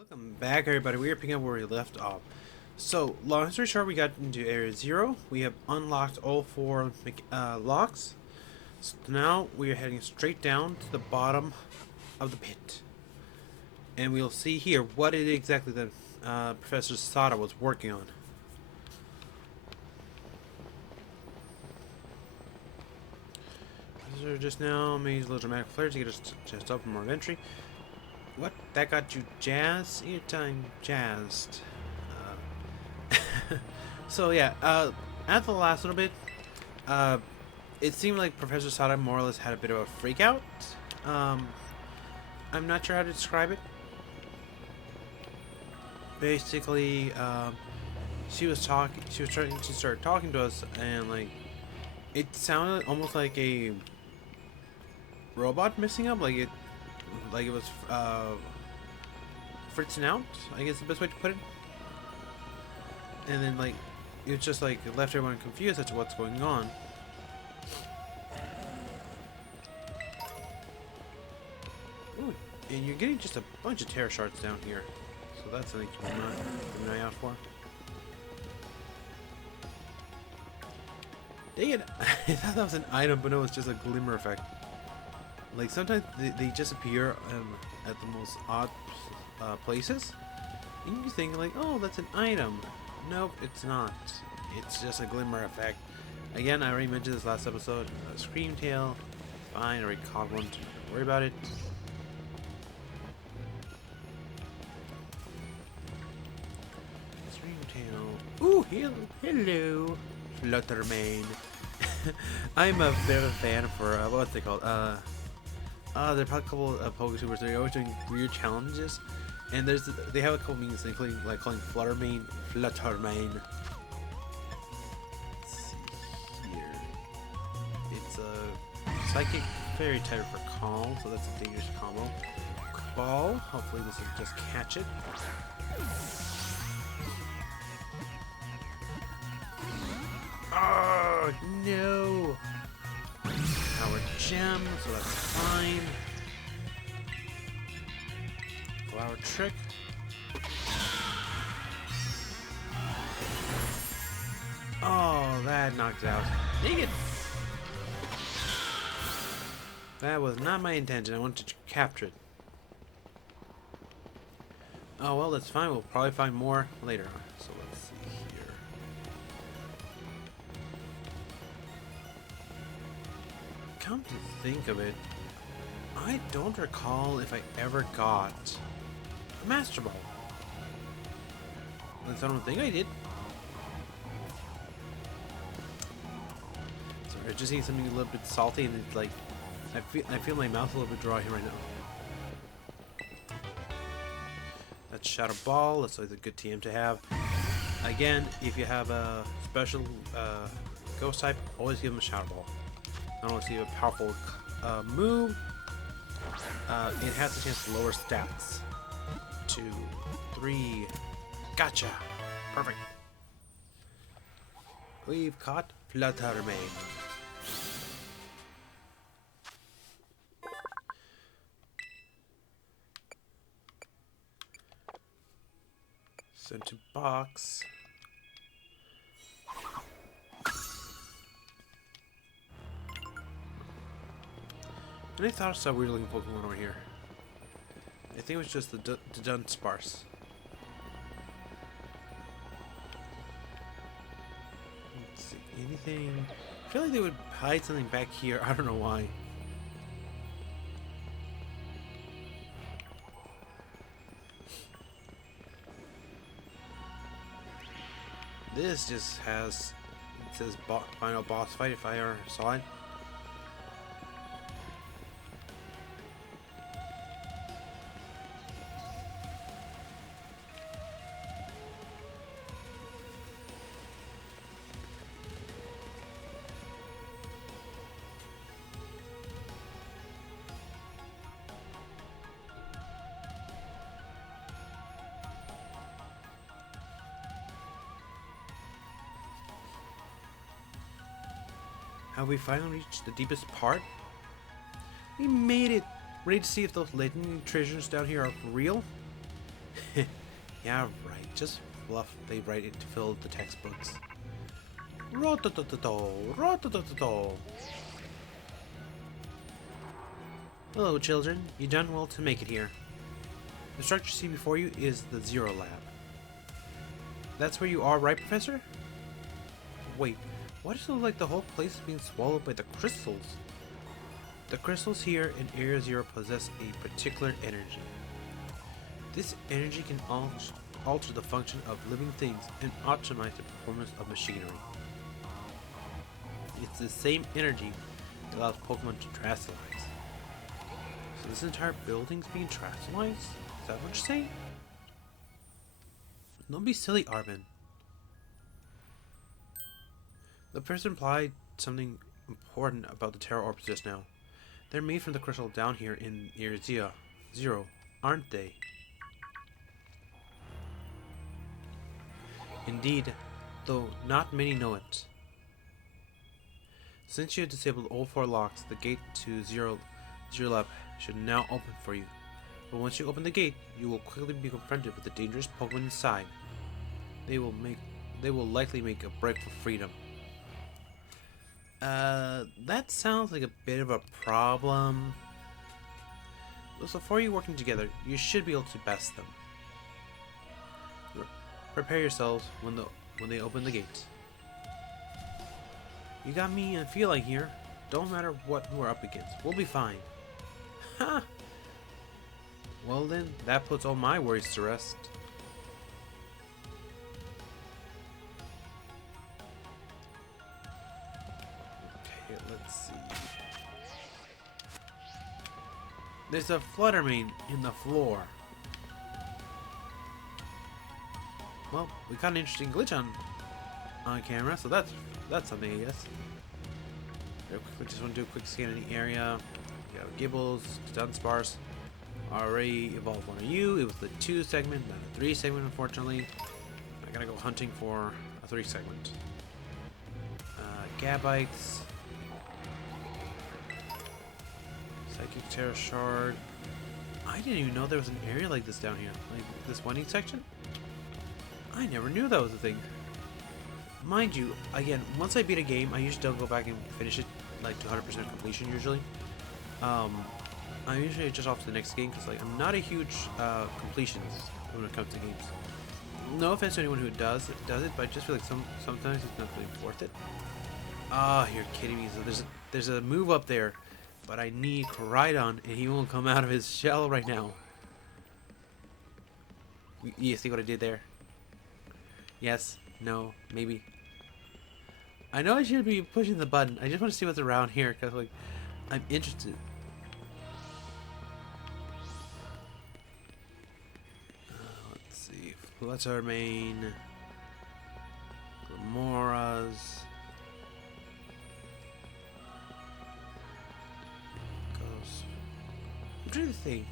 Welcome back, everybody. We are picking up where we left off. So, long story short, we got into Area 0. We have unlocked all four locks. So now we are heading straight down to the bottom of the pit. And we'll see here what it is exactly that Professor Sada was working on. Professor just now made a little dramatic flare to get us just open more entry. What? That got you jazzed? Your time jazzed. So yeah, at the last little bit, it seemed like Professor Sada more or less had a bit of a freak out. I'm not sure how to describe it. Basically, she was trying to start talking to us, and like, it sounded almost like a robot messing up, like it was fritzing out, I guess the best way to put it. And then like it was just like it left everyone confused as to what's going on. Ooh, and you're getting just a bunch of terror shards down here, so that's something to keep an eye out for. Dang it! I thought that was an item, but no, it's just a glimmer effect. Like sometimes they just appear at the most odd places, and you think like, oh, that's an item. Nope, it's not. It's just a glimmer effect. Again, I already mentioned this last episode. Scream tail, fine. I already caught one. Don't worry about it. Scream tail. Ooh, hello, Fluttermane. I'm a bit of a fan for what's they called? There are a couple of Poketubers. They're always doing weird challenges, and they have a couple meanings, including like calling Fluttermane. Let's see here. It's a psychic fairy type for call, so that's a dangerous combo. Ball. Hopefully this will just catch it. Oh no! Power gem, so that's fine. Flower trick. Oh, that knocked it out. Dang it! That was not my intention. I wanted to capture it. Oh well, that's fine. We'll probably find more later on. So let's see here. Come to think of it, I don't recall if I ever got a Master Ball. At least I don't think I did. Sorry, I just need something a little bit salty, and it's like I feel my mouth a little bit dry right now. That's Shadow Ball. That's always a good TM to have. Again, if you have a special Ghost type, always give them a Shadow Ball. Not only see a powerful move, it has a chance to lower stats. 2, 3, gotcha! Perfect. We've caught Fluttermane. Sent to box. And I thought I saw weird looking Pokemon over here. I think it was just the Dunsparce. Let's see, anything? I feel like they would hide something back here. I don't know why. This just has, it says final boss fight if I ever saw it. Have we finally reached the deepest part? We made it! Ready to see if those legendary treasures down here are real? Yeah, right. Just fluff they write it to fill the textbooks. Rotototo, rotototo. Hello, children. You done well to make it here. The structure you see before you is the Zero Lab. That's where you are, right, Professor? Wait, why does it look like the whole place is being swallowed by the crystals? The crystals here in Area Zero possess a particular energy. This energy can alter the function of living things and optimize the performance of machinery. It's the same energy that allows Pokemon to terastallize. So this entire building's being terastallized? Is that what you're saying? Don't be silly, Arvin. The person implied something important about the Terra Orbs just now. They're made from the crystal down here in Area Zero, aren't they? Indeed, though not many know it. Since you have disabled all 4 locks, the gate to Zero Lab should now open for you. But once you open the gate, you will quickly be confronted with the dangerous Pokemon inside. They will likely make a break for freedom. That sounds like a bit of a problem. So before you working together, you should be able to best them. Prepare yourselves when they open the gate. You got me and Feline here. Don't matter what we're up against. We'll be fine. Ha! Well then, that puts all my worries to rest. Okay, let's see. There's a Fluttermane in the floor. Well, we got an interesting glitch on camera, so that's something, I guess. Real quick, just want to do a quick scan of the area. We got Gibbles, Dunsparce. Already evolved one of you. It was the 2 segment, not a 3 segment, unfortunately. I gotta go hunting for a 3 segment. Gabites. Psychic Terra Shard. I didn't even know there was an area like this down here. Like this winning section? I never knew that was a thing. Mind you, again, once I beat a game, I usually don't go back and finish it like to 100% completion usually. I usually just off to the next game because like I'm not a huge completionist when it comes to games. No offense to anyone who does it, but I just feel like sometimes it's not really worth it. Ah, you're kidding me. So there's a move up there, but I need Koraidon and he won't come out of his shell right now. You see what I did there? Yes, no, maybe. I know I should be pushing the button. I just want to see what's around here because like I'm interested. Let's see. Fluttermane, Remoras. I'm trying to think.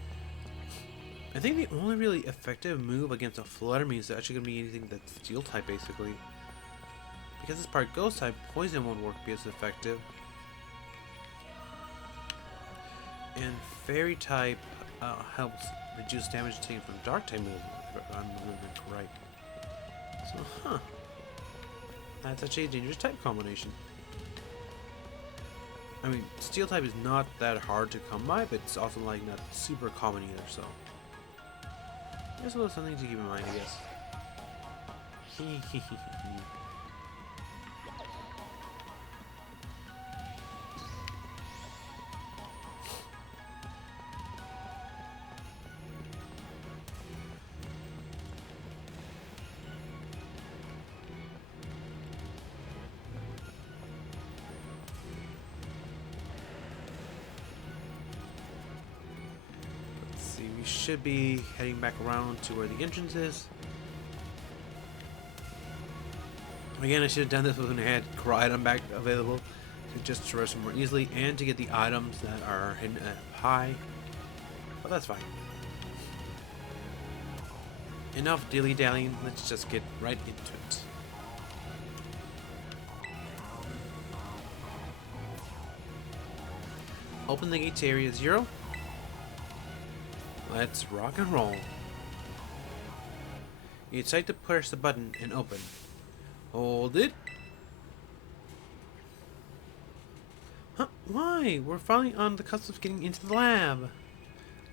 I think the only really effective move against a Fluttermane is actually going to be anything that's Steel type, basically. Because this part Ghost type, Poison won't work be as effective. And Fairy type helps reduce damage taken from Dark type moves, if I'm remembering right. So, huh. That's actually a dangerous type combination. I mean, Steel type is not that hard to come by, but it's also like not super common either, so. There's a little something to keep in mind, I guess. We should be heading back around to where the entrance is. Again, I should have done this when I had Koraidon back available to just traverse them more easily and to get the items that are hidden at high. But that's fine. Enough dilly-dallying, let's just get right into it. Open the gate to Area 0. Let's rock and roll. You decide to push the button and open. Hold it. Huh? Why? We're finally on the cusp of getting into the lab.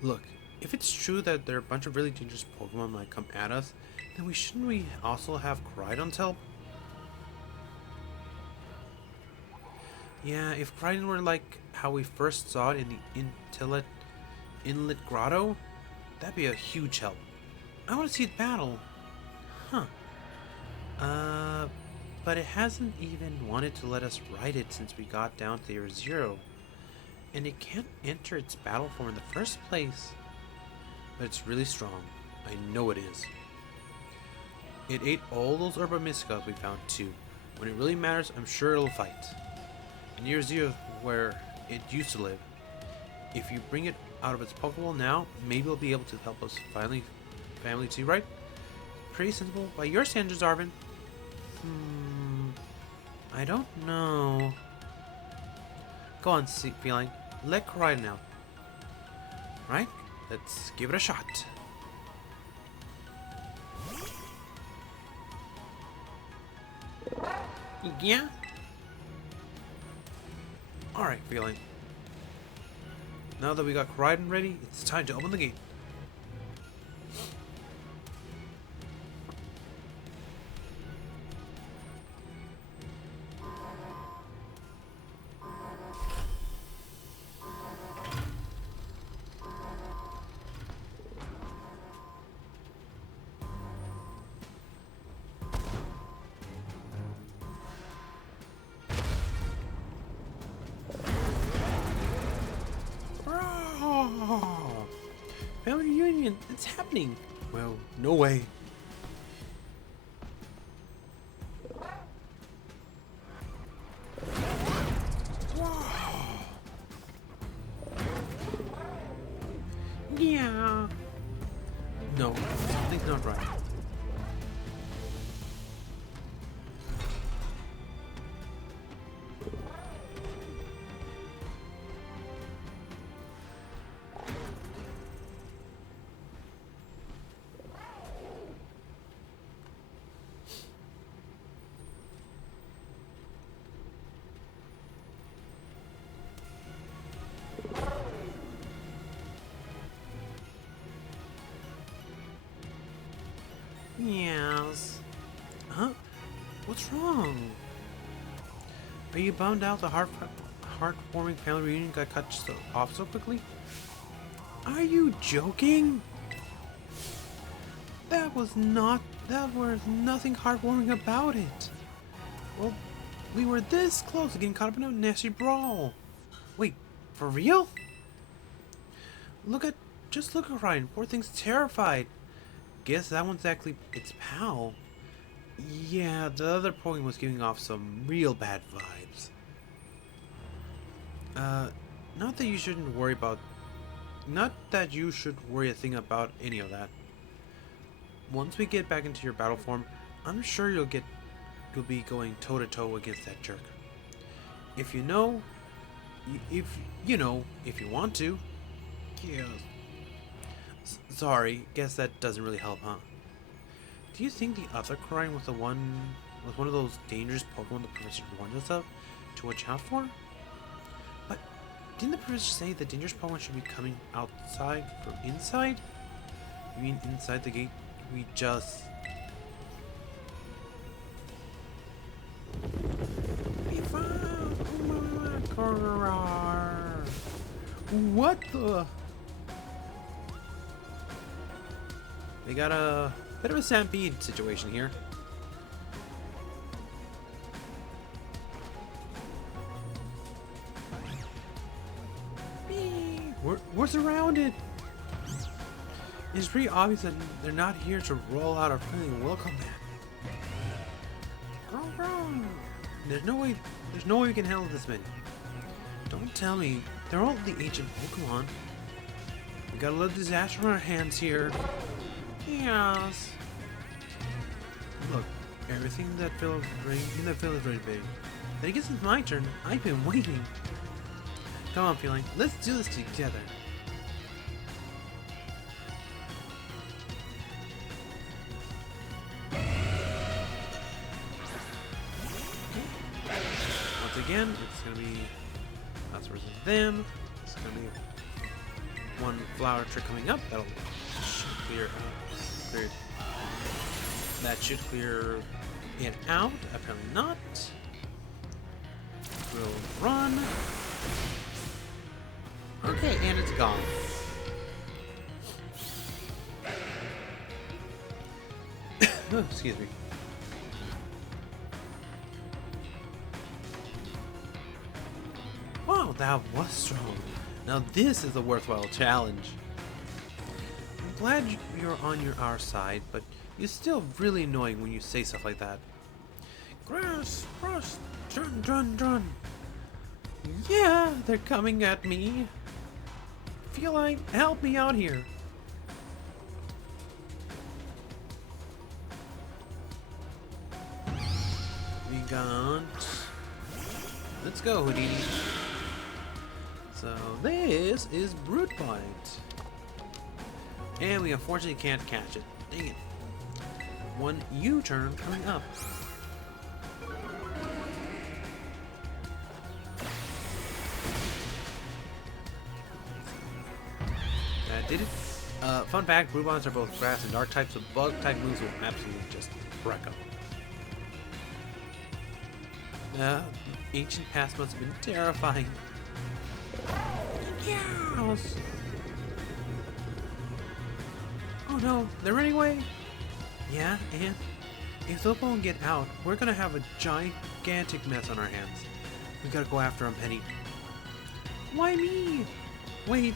Look, if it's true that there are a bunch of really dangerous Pokemon that come at us, then shouldn't we also have Koraidon's help? Yeah, if Koraidon were like how we first saw it in the Inlet Grotto, that'd be a huge help. I want to see it battle. Huh. But it hasn't even wanted to let us ride it since we got down to Area 0. And it can't enter its battle form in the first place. But it's really strong. I know it is. It ate all those Herba Mysticas we found too. When it really matters, I'm sure it'll fight. In Area 0 where it used to live. If you bring it out of its Pokeball now, maybe it'll be able to help us family 2, right? Pretty sensible by your standards, Arvin. I don't know. Go on, Feline. Let Koraidon out. Right? Let's give it a shot. Yeah? Alright, Feline. Now that we got Koraidon ready, it's time to open the gate. Family reunion, it's happening. Well, no way. Yeah. No, something's not right. Yes. Huh? What's wrong? Are you bummed out the heartwarming family reunion got cut off so quickly? Are you joking? There was nothing heartwarming about it. Well, we were this close to getting caught up in a nasty brawl. Wait, for real? Just look at Ryan. Poor thing's terrified. Guess that one's actually its pal. Yeah, the other Pokemon was giving off some real bad vibes. Not that you should worry a thing about any of that. Once we get back into your battle form, I'm sure you'll be going toe to toe against that jerk. If you want to. Yeah. Sorry, guess that doesn't really help, huh? Do you think the other Koraidon was one of those dangerous Pokemon the professor warned us of to watch out for? But didn't the professor say the dangerous Pokemon should be coming outside from inside? You mean inside the gate? What the? We got a bit of a stampede situation here. We're surrounded. It's pretty obvious that they're not here to roll out a friendly welcome mat. There's no way we can handle this many. Don't tell me they're all the ancient Pokemon. We got a little disaster on our hands here. Yes. Look, everything in that village is ready, baby. But I guess it's my turn. I've been waiting. Come on, Feline. Let's do this together. again. It's gonna be us versus them. It's gonna be one flower trick coming up. That'll clear. That should clear it out. Apparently not. We'll run. Okay, and it's gone. Oh, excuse me. Wow, that was strong. Now this is a worthwhile challenge. I'm glad you're on our side, but you're still really annoying when you say stuff like that. Grass, rust, run. Yeah, they're coming at me. Feline, help me out here. We got... Let's go, Houdini. So this is Brute Bite. And we unfortunately can't catch it. Dang it. One U-turn coming up. That did it. Fun fact, Brute Bites are both grass and dark types, so bug type moves will absolutely just wreck them. Ancient past must have been terrifying. Yes. Oh no, they're running away. Yeah, and if they won't get out, we're gonna have a gigantic mess on our hands. We gotta go after them, Penny. Why me? Wait,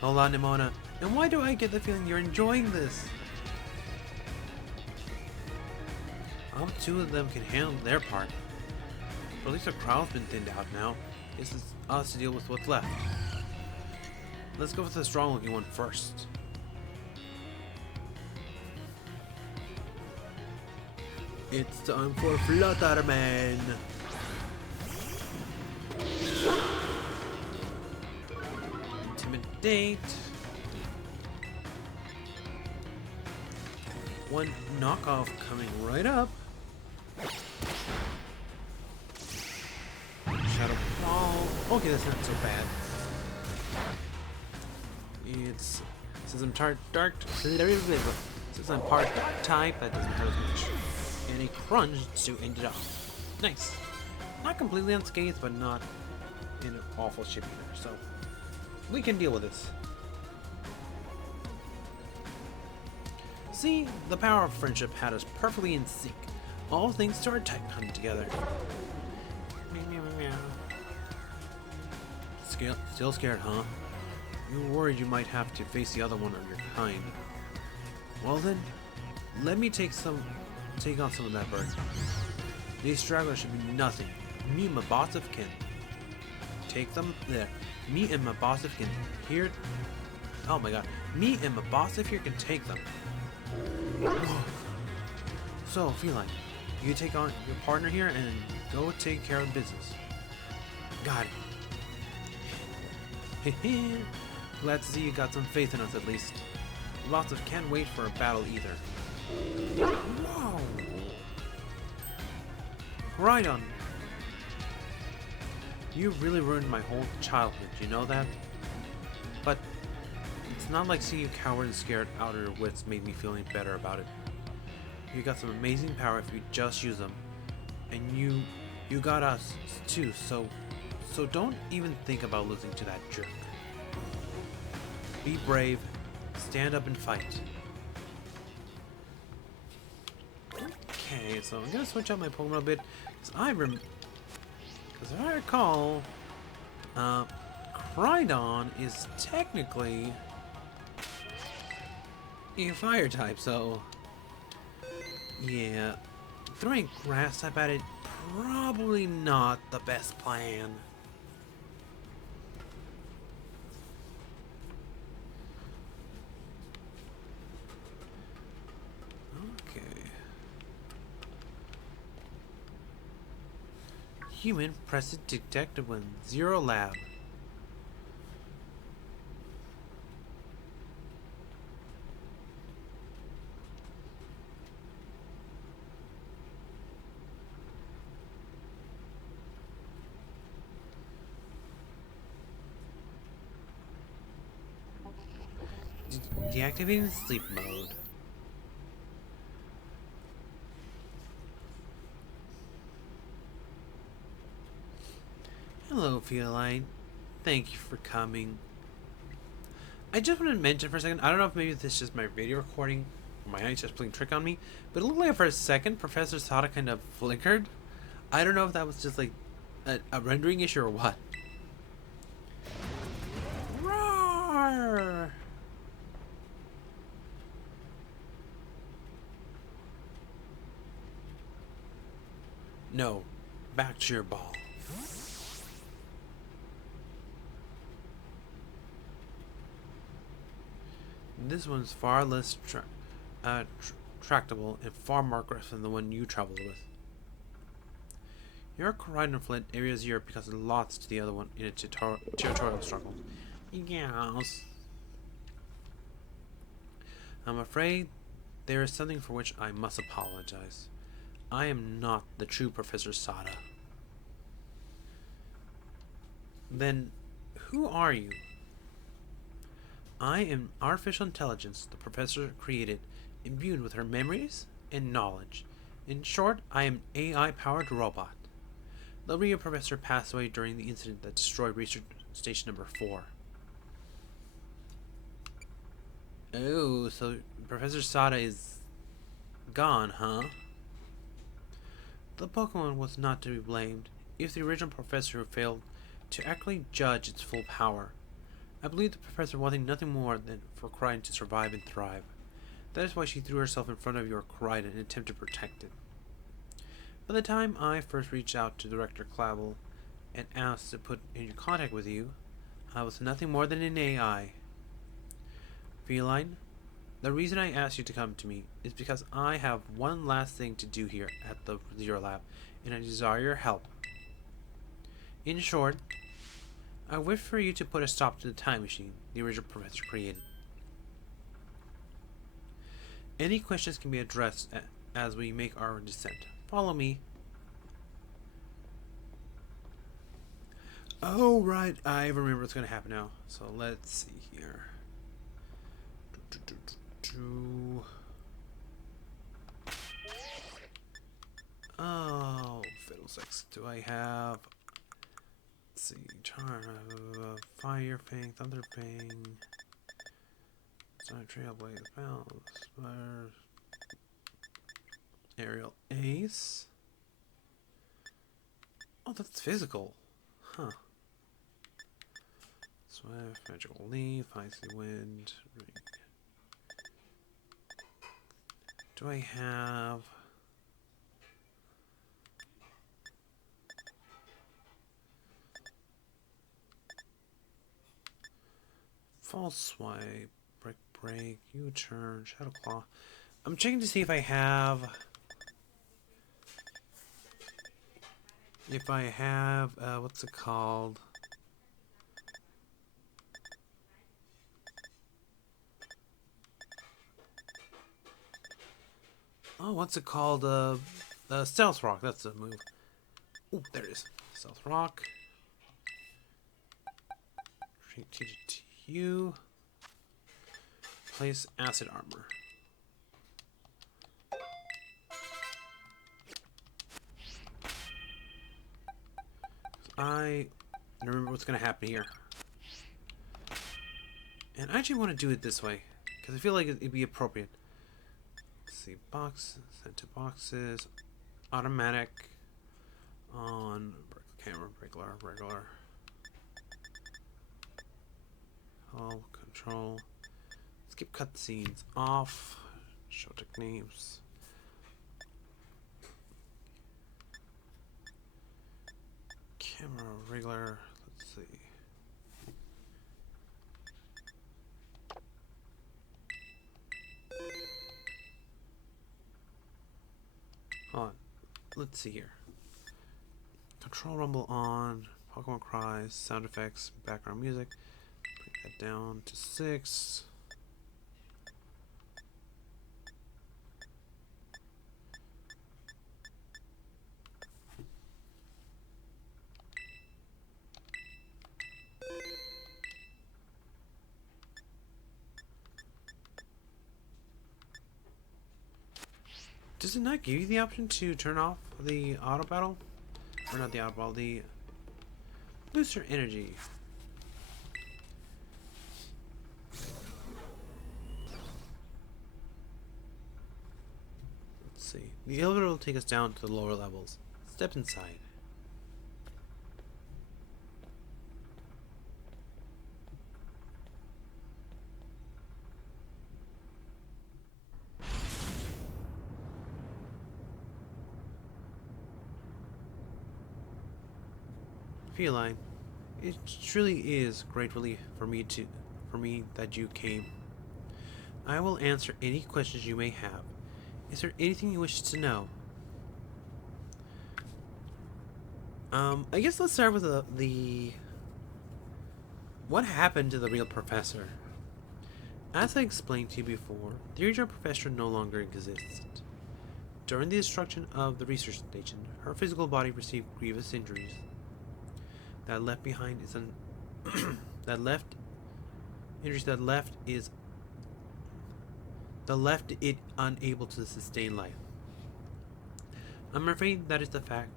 Hold on, Nimona. And why do I get the feeling you're enjoying this? All two of them can handle their part. But at least the crowd's been thinned out now. This is us to deal with what's left. Let's go with the strong looking one first. It's time for Flutterman. Intimidate. One knockoff coming right up. Shadow Ball. Okay, that's not so bad. It's since I'm part dark type, that doesn't hurt as much. And a crunch to end it off. Nice. Not completely unscathed, but not in an awful shape either. So we can deal with this. See, the power of friendship had us perfectly in sync. All thanks to our type hunting together. Still scared, huh? You were worried you might have to face the other one of your kind. Well then, let me take on some of that burden. These stragglers should be nothing. Me and my boss of kin. Take them there. Me and my boss of kin here. Oh my god. Me and my boss of here can take them. So, Feline, you take on your partner here and go take care of business. Got it. Glad to see you got some faith in us at least. Lots of can't wait for a battle either. Whoa! Right on. You really ruined my whole childhood, you know that? But it's not like seeing you coward and scared out of your wits made me feel any better about it. You got some amazing power if you just use them. And you got us too, so don't even think about losing to that jerk. Be brave, stand up and fight. Okay, so I'm gonna switch out my Pokemon a bit, because if I recall, Crydon is technically a fire type, so yeah, throwing grass type at it, probably not the best plan. Human, press it to detect when 0 lab. Deactivating sleep mode. Hello, Feline. Thank you for coming. I just wanted to mention for a second, I don't know if maybe this is just my video recording, or my eyes just playing trick on me, but it looked like for a second Professor Sada kind of flickered. I don't know if that was just like a rendering issue or what. Roar! No, back to your ball. This one's far less tractable and far more aggressive than the one you traveled with. Your Koridon Flint areas Europe because it lost to the other one in a territorial struggle. Yes. I'm afraid there is something for which I must apologize. I am not the true Professor Sada. Then, who are you? I am artificial intelligence the professor created, imbued with her memories and knowledge. In short, I am an AI-powered robot. The real professor passed away during the incident that destroyed Research Station Number 4. Oh, so Professor Sada is gone, huh? The Pokémon was not to be blamed. It was the original professor who failed to accurately judge its full power. I believe the professor wanted nothing more than for Koridon to survive and thrive. That is why she threw herself in front of your Koridon and attempted to protect it. By the time I first reached out to Director Clavel and asked to put in contact with you, I was nothing more than an AI. Feline, the reason I asked you to come to me is because I have one last thing to do here at the Zero Lab, and I desire your help. In short, I wish for you to put a stop to the time machine the original professor created. Any questions can be addressed as we make our descent. Follow me. Oh, right. I remember what's going to happen now. So let's see here. Oh, fiddlesticks. Do I have... Let's see. Fire Fang, Thunder Fang... Trailblaze, Spire... Aerial Ace... Oh, that's physical. Huh. Swift, Magical Leaf, Icy Wind... Do I have... False Swipe, Break, U-Turn, Shadow Claw. I'm checking to see if I have... what's it called? Oh, what's it called? Stealth Rock, that's the move. Oh, there it is. Stealth Rock. Change it to you. Place Acid Armor. I remember what's going to happen here. And I actually want to do it this way, because I feel like it'd be appropriate. Let's see, box, send to boxes, automatic, on camera, regular. Oh, control. Skip cutscenes, off, show techniques. Camera, regular, let's see. Hold on. Let's see here. Control rumble on, Pokemon cries, sound effects, background music. Bring that down to 6. Does it not give you the option to turn off the auto battle? Or not the auto battle, the booster energy. Let's see. The elevator will take us down to the lower levels. Step inside. Feline, it truly is great relief for me that you came. I will answer any questions you may have. Is there anything you wish to know? I guess let's start with the what happened to the real professor? As I explained to you before, the original professor no longer exists. During the destruction of the research station, her physical body received grievous injuries that left behind is that left it unable to sustain life. I'm afraid that is the fact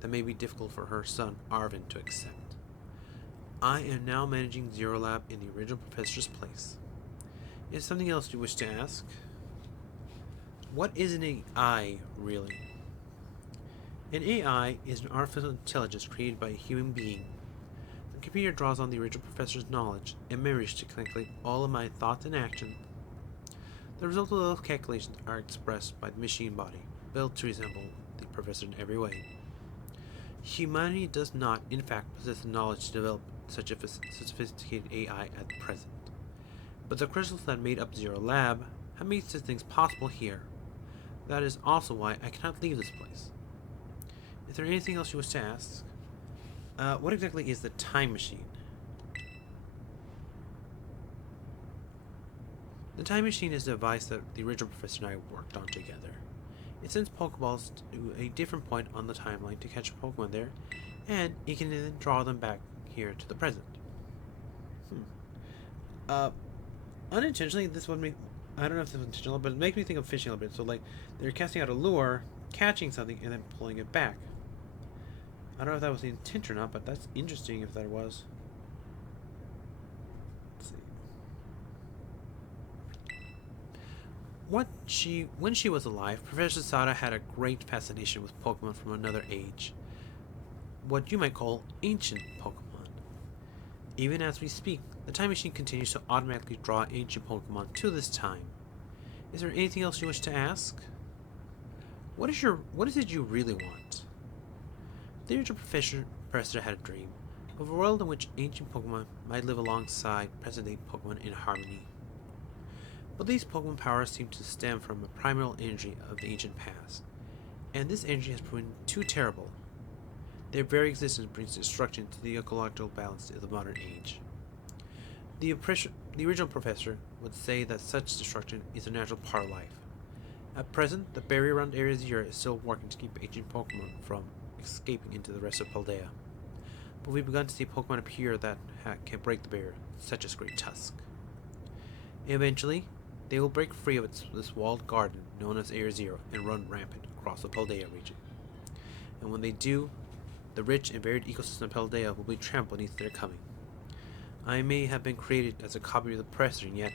that may be difficult for her son Arvin to accept. I am now managing Zero Lab in the original professor's place. Is something else you wish to ask? What is an AI really? An AI is an artificial intelligence created by a human being. The computer draws on the original professor's knowledge and memories to calculate all of my thoughts and actions. The result of those calculations are expressed by the machine body, built to resemble the professor in every way. Humanity does not, in fact, possess the knowledge to develop such a sophisticated AI at present. But the crystals that made up Zero Lab have made such things possible here. That is also why I cannot leave this place. Is there anything else you wish to ask? What exactly is the time machine? The time machine is a device that the original professor and I worked on together. It sends Pokeballs to a different point on the timeline to catch a Pokemon there, and it can then draw them back here to the present. Unintentionally, this would make... I don't know if this was intentional, but it makes me think of fishing a little bit. So, like, they're casting out a lure, catching something, and then pulling it back. I don't know if that was the intent or not, but that's interesting if that was. Let's see. When she was alive, Professor Sada had a great fascination with Pokemon from another age. What you might call ancient Pokemon. Even as we speak, the time machine continues to automatically draw ancient Pokemon to this time. Is there anything else you wish to ask? What is it you really want? The original professor had a dream of a world in which ancient Pokemon might live alongside present-day Pokemon in harmony. But these Pokemon powers seem to stem from a primal energy of the ancient past, and this energy has proven too terrible. Their very existence brings destruction to the ecological balance of the modern age. The original professor would say that such destruction is a natural part of life. At present, the barrier around Area Zero is still working to keep ancient Pokemon from escaping into the rest of Paldea. But we've begun to see Pokemon appear that can break the barrier, such as Great Tusk. Eventually, they will break free of this walled garden known as Area Zero and run rampant across the Paldea region. And when they do, the rich and varied ecosystem of Paldea will be trampled beneath their coming. I may have been created as a copy of the professor, and yet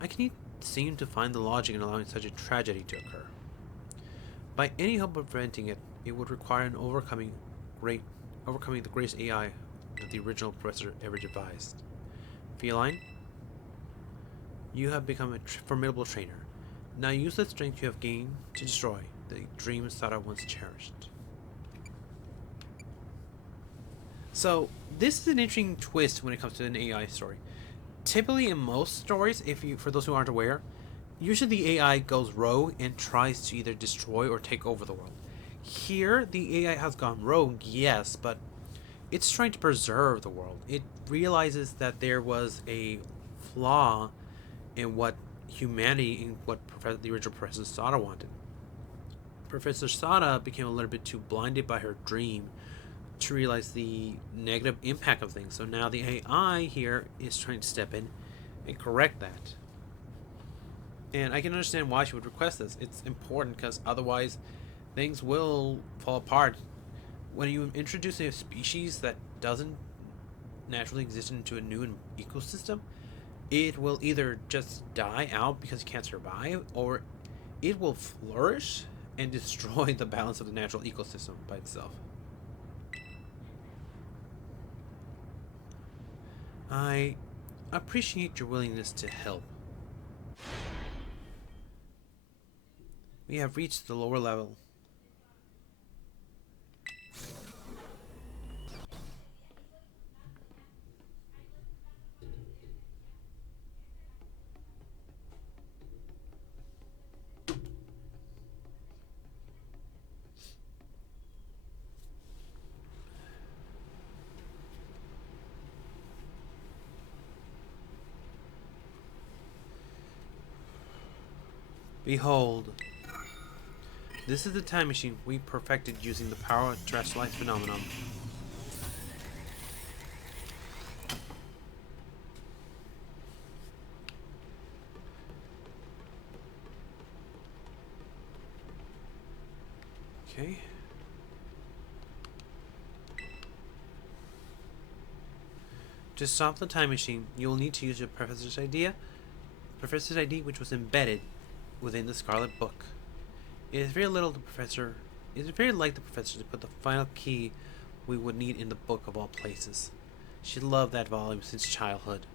I cannot seem to find the logic in allowing such a tragedy to occur. By any hope of preventing it, it would require an overcoming the greatest AI that the original professor ever devised. Feline, you have become a formidable trainer. Now use the strength you have gained to destroy the dreams Sada once cherished. So, this is an interesting twist when it comes to an AI story. Typically, in most stories, for those who aren't aware, usually the AI goes rogue and tries to either destroy or take over the world. Here, the AI has gone rogue, yes, but it's trying to preserve the world. It realizes that there was a flaw in what humanity, in what the original Professor Sada wanted. Professor Sada became a little bit too blinded by her dream to realize the negative impact of things. So now the AI here is trying to step in and correct that. And I can understand why she would request this. It's important because otherwise things will fall apart. When you introduce a species that doesn't naturally exist into a new ecosystem, it will either just die out because it can't survive, or it will flourish and destroy the balance of the natural ecosystem by itself. I appreciate your willingness to help. We have reached the lower level. Behold, this is the time machine we perfected using the power of terrestrial phenomenon. Okay. To stop the time machine, you will need to use your Professor's ID, which was embedded within the Scarlet book. It is very like the professor to put the final key we would need in the book of all places. She loved that volume since childhood.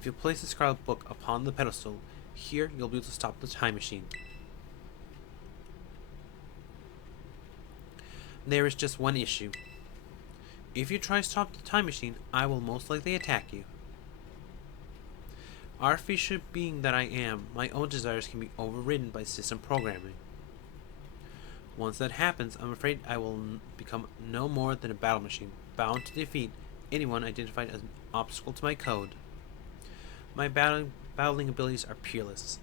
If you place the Scarlet book upon the pedestal, here you'll be able to stop the time machine. There is just one issue. If you try to stop the time machine, I will most likely attack you. Artificial being that I am, my own desires can be overridden by system programming. Once that happens, I'm afraid I will become no more than a battle machine, bound to defeat anyone identified as an obstacle to my code. My battling abilities are peerless.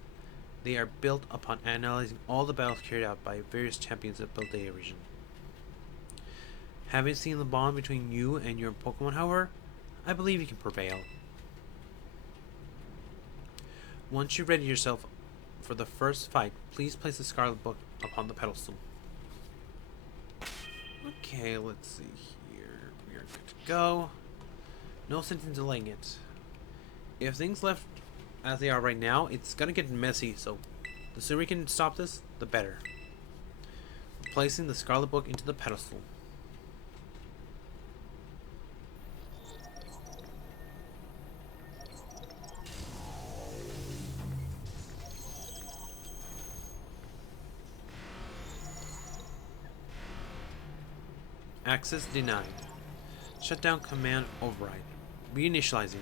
They are built upon analyzing all the battles carried out by various champions of Baldea region. Having seen the bond between you and your Pokemon, however, I believe you can prevail. Once you ready yourself for the first fight, please place the Scarlet book upon the pedestal. Okay, let's see here. We are good to go. No sense in delaying it. If things left as they are right now, it's gonna get messy, so the sooner we can stop this, the better. Placing the Scarlet book into the pedestal. Access denied. Shutdown command override. Reinitializing.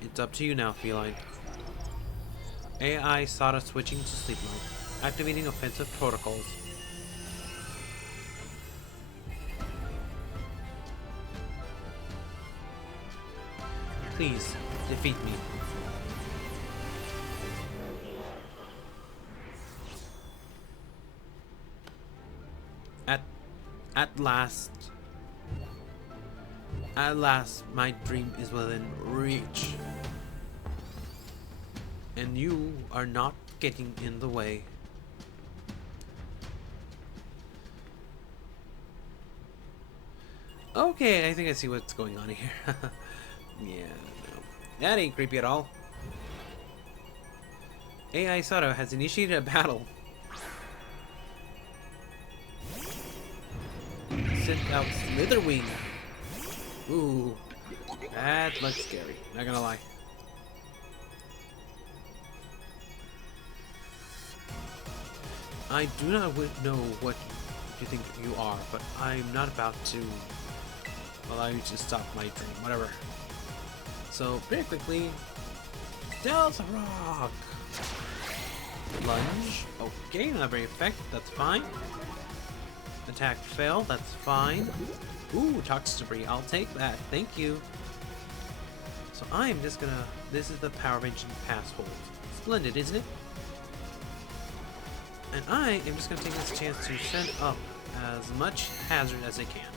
It's up to you now, Feline. AI SATA switching to sleep mode. Activating offensive protocols. Please, defeat me. At last, my dream is within reach. And you are not getting in the way. Okay, I think I see what's going on here. Yeah, no. That ain't creepy at all. AI Sato has initiated a battle. Sent out Slitherwing. Ooh, that looks scary. Not gonna lie. I do not know what you think you are, but I'm not about to allow you to stop my dream. Whatever. So, very quickly, Stealth Rock! Lunge. Okay, not very effective. That's fine. Attack fail. That's fine. Ooh, Toxic Debris. I'll take that. Thank you. So I'm just gonna... This is the Power Engine pass hold. Splendid, isn't it? And I am just gonna take this chance to send up as much hazard as I can.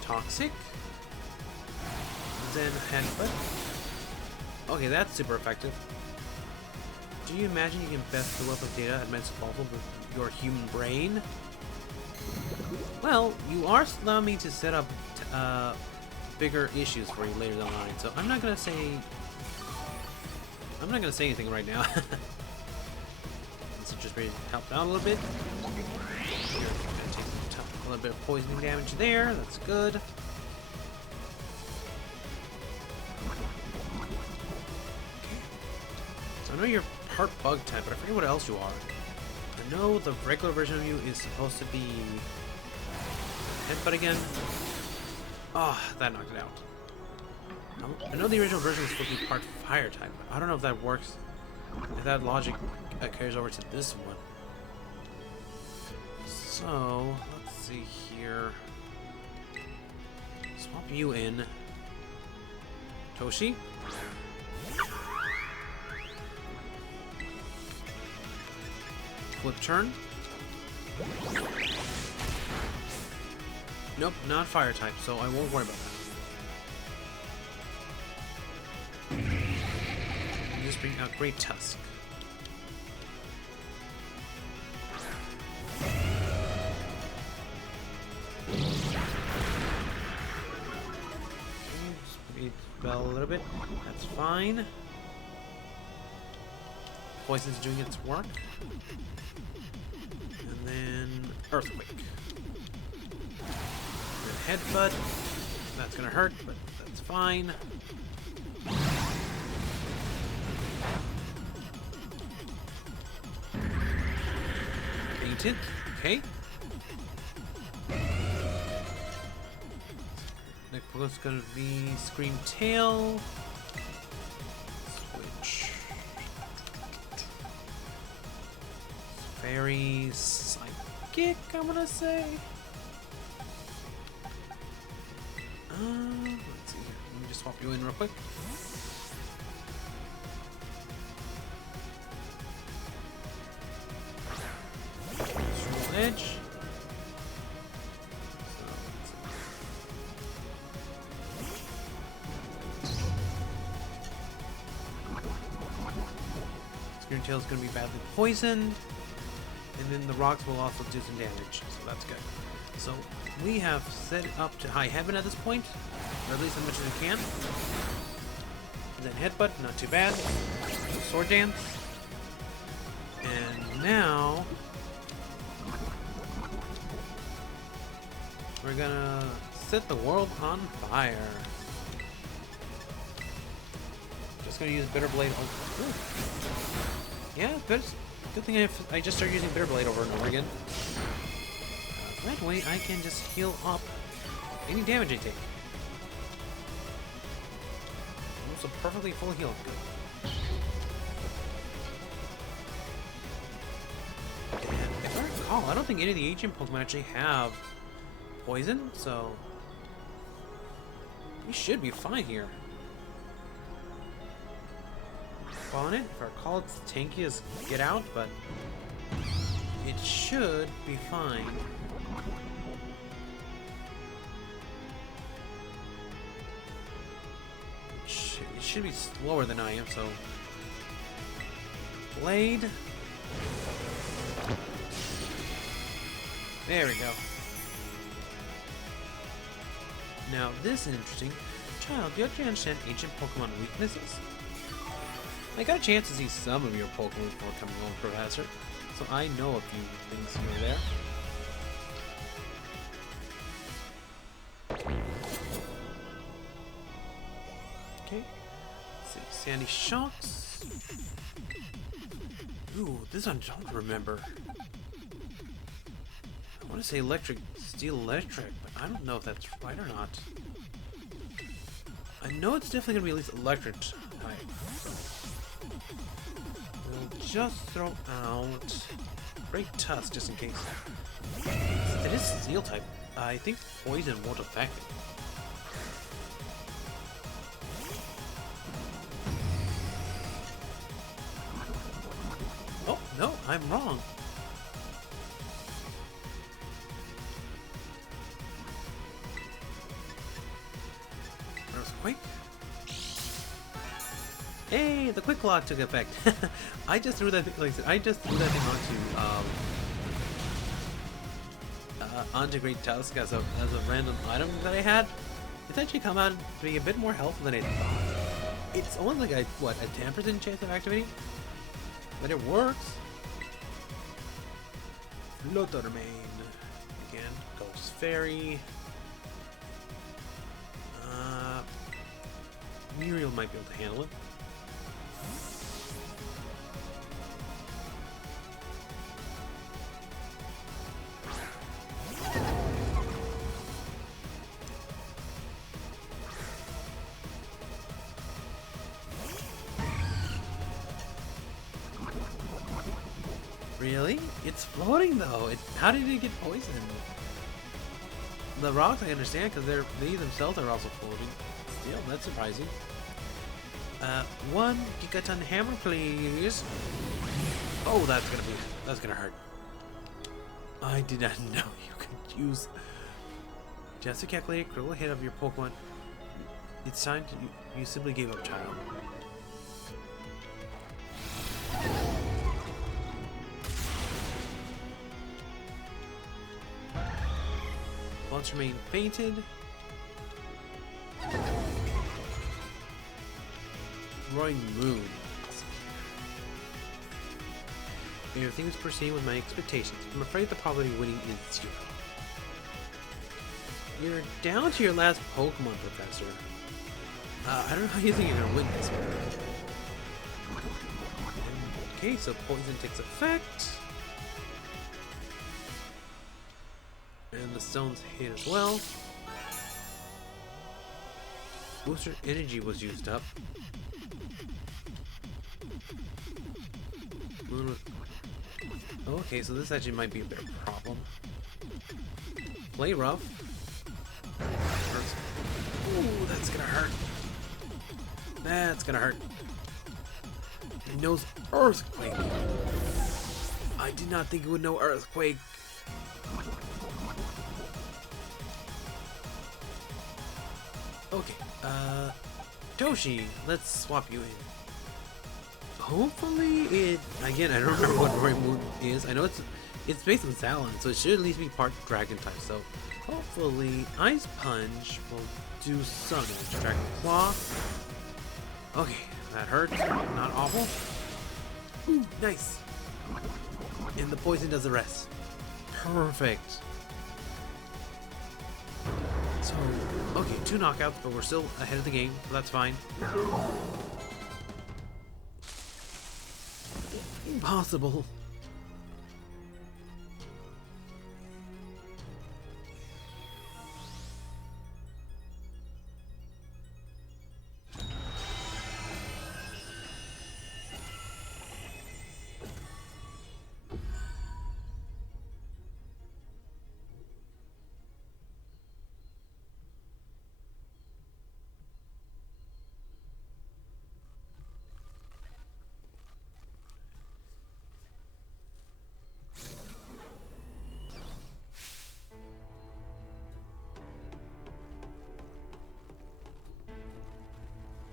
Toxic. Then headbutt. Okay, that's super effective. Do you imagine you can best the wealth of data at Men's Vaulted with your human brain? Well, you are allowing me to set up bigger issues for you later down the line, so I'm not gonna say anything right now. This will just be helped out a little bit. You're gonna take a little bit of poisoning damage there. That's good. So I know you're part bug type, but I forget what else you are. I know the regular version of you is supposed to be headbutt again. Oh, that knocked it out. I know the original version was supposed to be part fire type, but I don't know if that works. If that logic carries over to this one. So, let's see here. Swap you in. Toshi? Flip turn. Nope, not fire type, so I won't worry about that. Just bring out Great Tusk. Speed spell a little bit. That's fine. Poison's doing its work. And then Earthquake. And headbutt. That's gonna hurt, but that's fine. Painted. Okay. Next one's gonna be Scream Tail. Switch. Very psychic, I'm gonna say. Let's see here. Let me just swap you in real quick. Edge. Scream Tail is going to be badly poisoned, and then the rocks will also do some damage, so that's good. So we have set it up to high heaven at this point, or at least as much as we can. And then headbutt, not too bad. Sword dance, and now we're gonna set the world on fire. Just gonna use Bitter Blade. Oh, yeah, good thing I just started using Bitter Blade over and over again. That way I can just heal up any damage I take. Almost a perfectly full heal. Good. And if I recall, I don't think any of the ancient Pokemon actually have poison, so we should be fine here. On it, if I recall, it's tanky as get out, but it should be fine. It should be slower than I am, so Blade. There we go. Now, this is interesting. Child, do you actually understand ancient Pokemon weaknesses? I got a chance to see some of your Pokemon before coming home, Professor, so I know a few things here and there. Okay. Let's see. Sandy Shocks. Ooh, this one I don't remember. I want to say Steel Electric, but I don't know if that's right or not. I know it's definitely going to be at least electric type. We'll just throw out Great Tusk just in case. It is Steel type. I think Poison won't affect it. Oh, no, I'm wrong. Earthquake. Hey, the quick lock took effect. I just threw that thing, like I said, I just threw that thing onto Great Tusk as a random item that I had. It's actually come out to be a bit more helpful than I thought. It's almost like a 10% chance of activating, but it works. Lothar main again. Ghost Fairy. Muriel might be able to handle it. Really? It's floating though. How did it get poisoned? The rocks I understand because they themselves are also floating. Still, that's surprising. One gigaton hammer, please. Oh, that's gonna hurt. I did not know you could use. Just to calculate a critical hit of your Pokemon. It's time to. You simply gave up, child. Once remain fainted. Roaring Moon. Everything is proceeding with my expectations. I'm afraid the probability of winning is 0. You're down to your last Pokemon, Professor. I don't know how you think you're gonna win this one. Okay, so poison takes effect. And the stones hit as well. Booster energy was used up. Okay, so this actually might be a bit of a problem. Play rough. Ooh, that's gonna hurt. That's gonna hurt. It knows Earthquake. I did not think it would know Earthquake. Okay, Toshi, let's swap you in. Hopefully it, again, I don't remember what Roaring Moon is. I know it's based on Salon, so it should at least be part Dragon type, so hopefully Ice Punch will do some damage. Dragon Claw. Okay, that hurts, not awful. Ooh, nice. And the poison does the rest. Perfect. So, okay, 2 knockouts, but we're still ahead of the game, so that's fine. Impossible.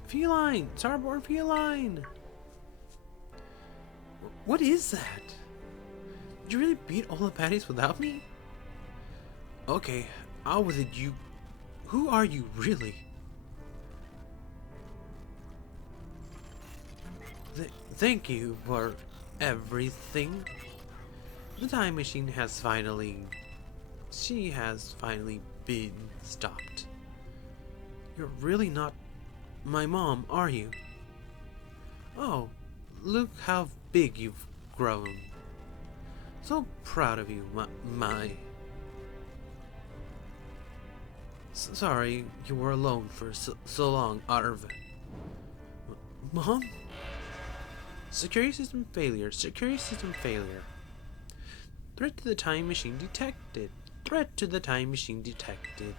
Feline! Starborn Feline! What is that? Did you really beat all the baddies without me? Okay, out with it, you... Who are you, really? Thank you for everything. The time machine has finally... She has finally been stopped. You're really not my mom, are you? Oh, look how big you've grown. So proud of you, my... Sorry you were alone for so long, Arv. Mom? Security system failure. Security system failure. Threat to the time machine detected. Threat to the time machine detected.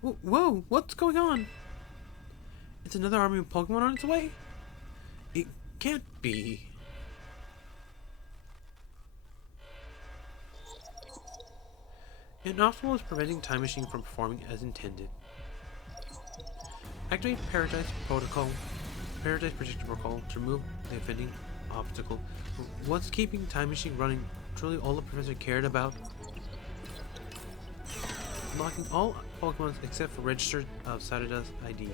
Whoa, what's going on? It's another army of Pokemon on its way? It can't be. An obstacle is preventing Time Machine from performing as intended. Activate Paradise Protocol. Paradise Protection Protocol to remove the offending obstacle. What's keeping Time Machine running? Truly all the professor cared about? Unlocking all Pokemon except for registered Saturday's ID.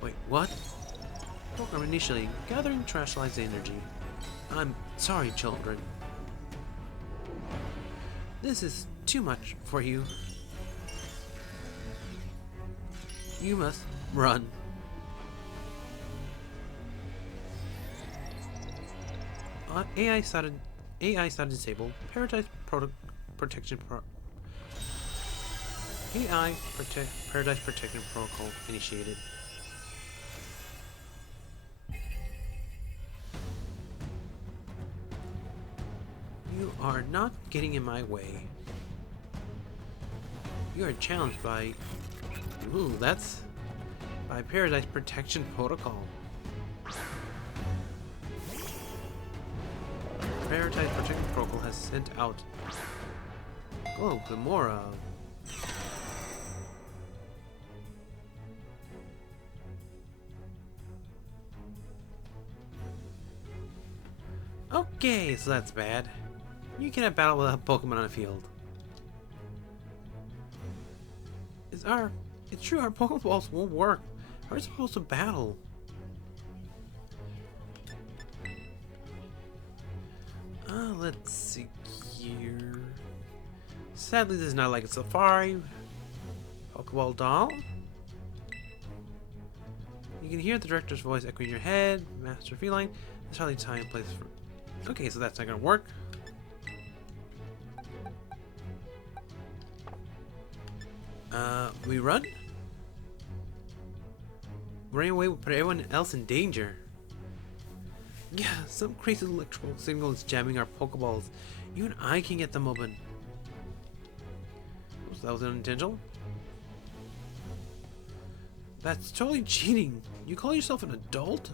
Wait, what? Program initially gathering Trashlight's energy. I'm sorry, children. This is too much for you. You must run. AI started disabled. Paradise Protection Paradise Protection Protocol initiated. You are not getting in my way. You are challenged by... Ooh, that's... by Paradise Protection Protocol. Paradise Protection Protocol has sent out... Oh, Gamora. Okay, so that's bad. You cannot battle without Pokemon on the field. It's true, our Pokeballs won't work. How are we supposed to battle? Let's see here. Sadly, this is not like a Safari. Pokeball doll. You can hear the director's voice echoing in your head. Master Feline. That's hardly time and place for... Okay, so that's not gonna work. We run? Running away would put everyone else in danger. Yeah, some crazy electrical signal is jamming our Pokeballs. Even I can get them open. So that was unintentional? That's totally cheating. You call yourself an adult?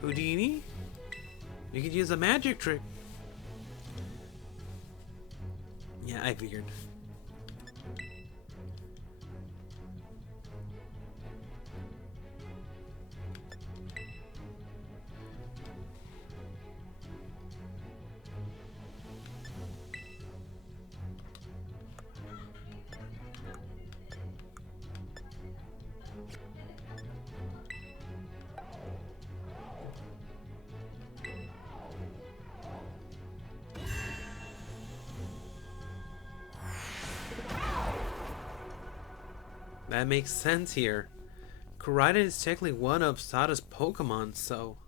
Houdini? You could use a magic trick. Yeah, I figured. That makes sense here. Koraidon is technically one of Sada's Pokemon, so...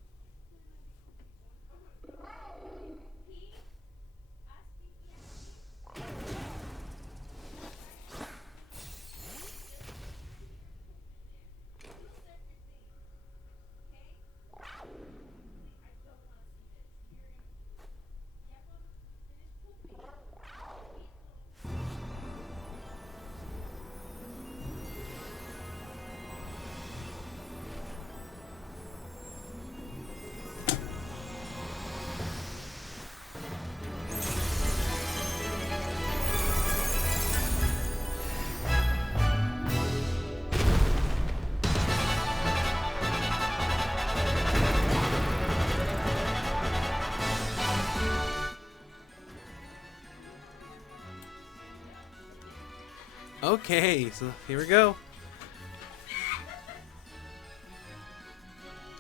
Okay, so here we go.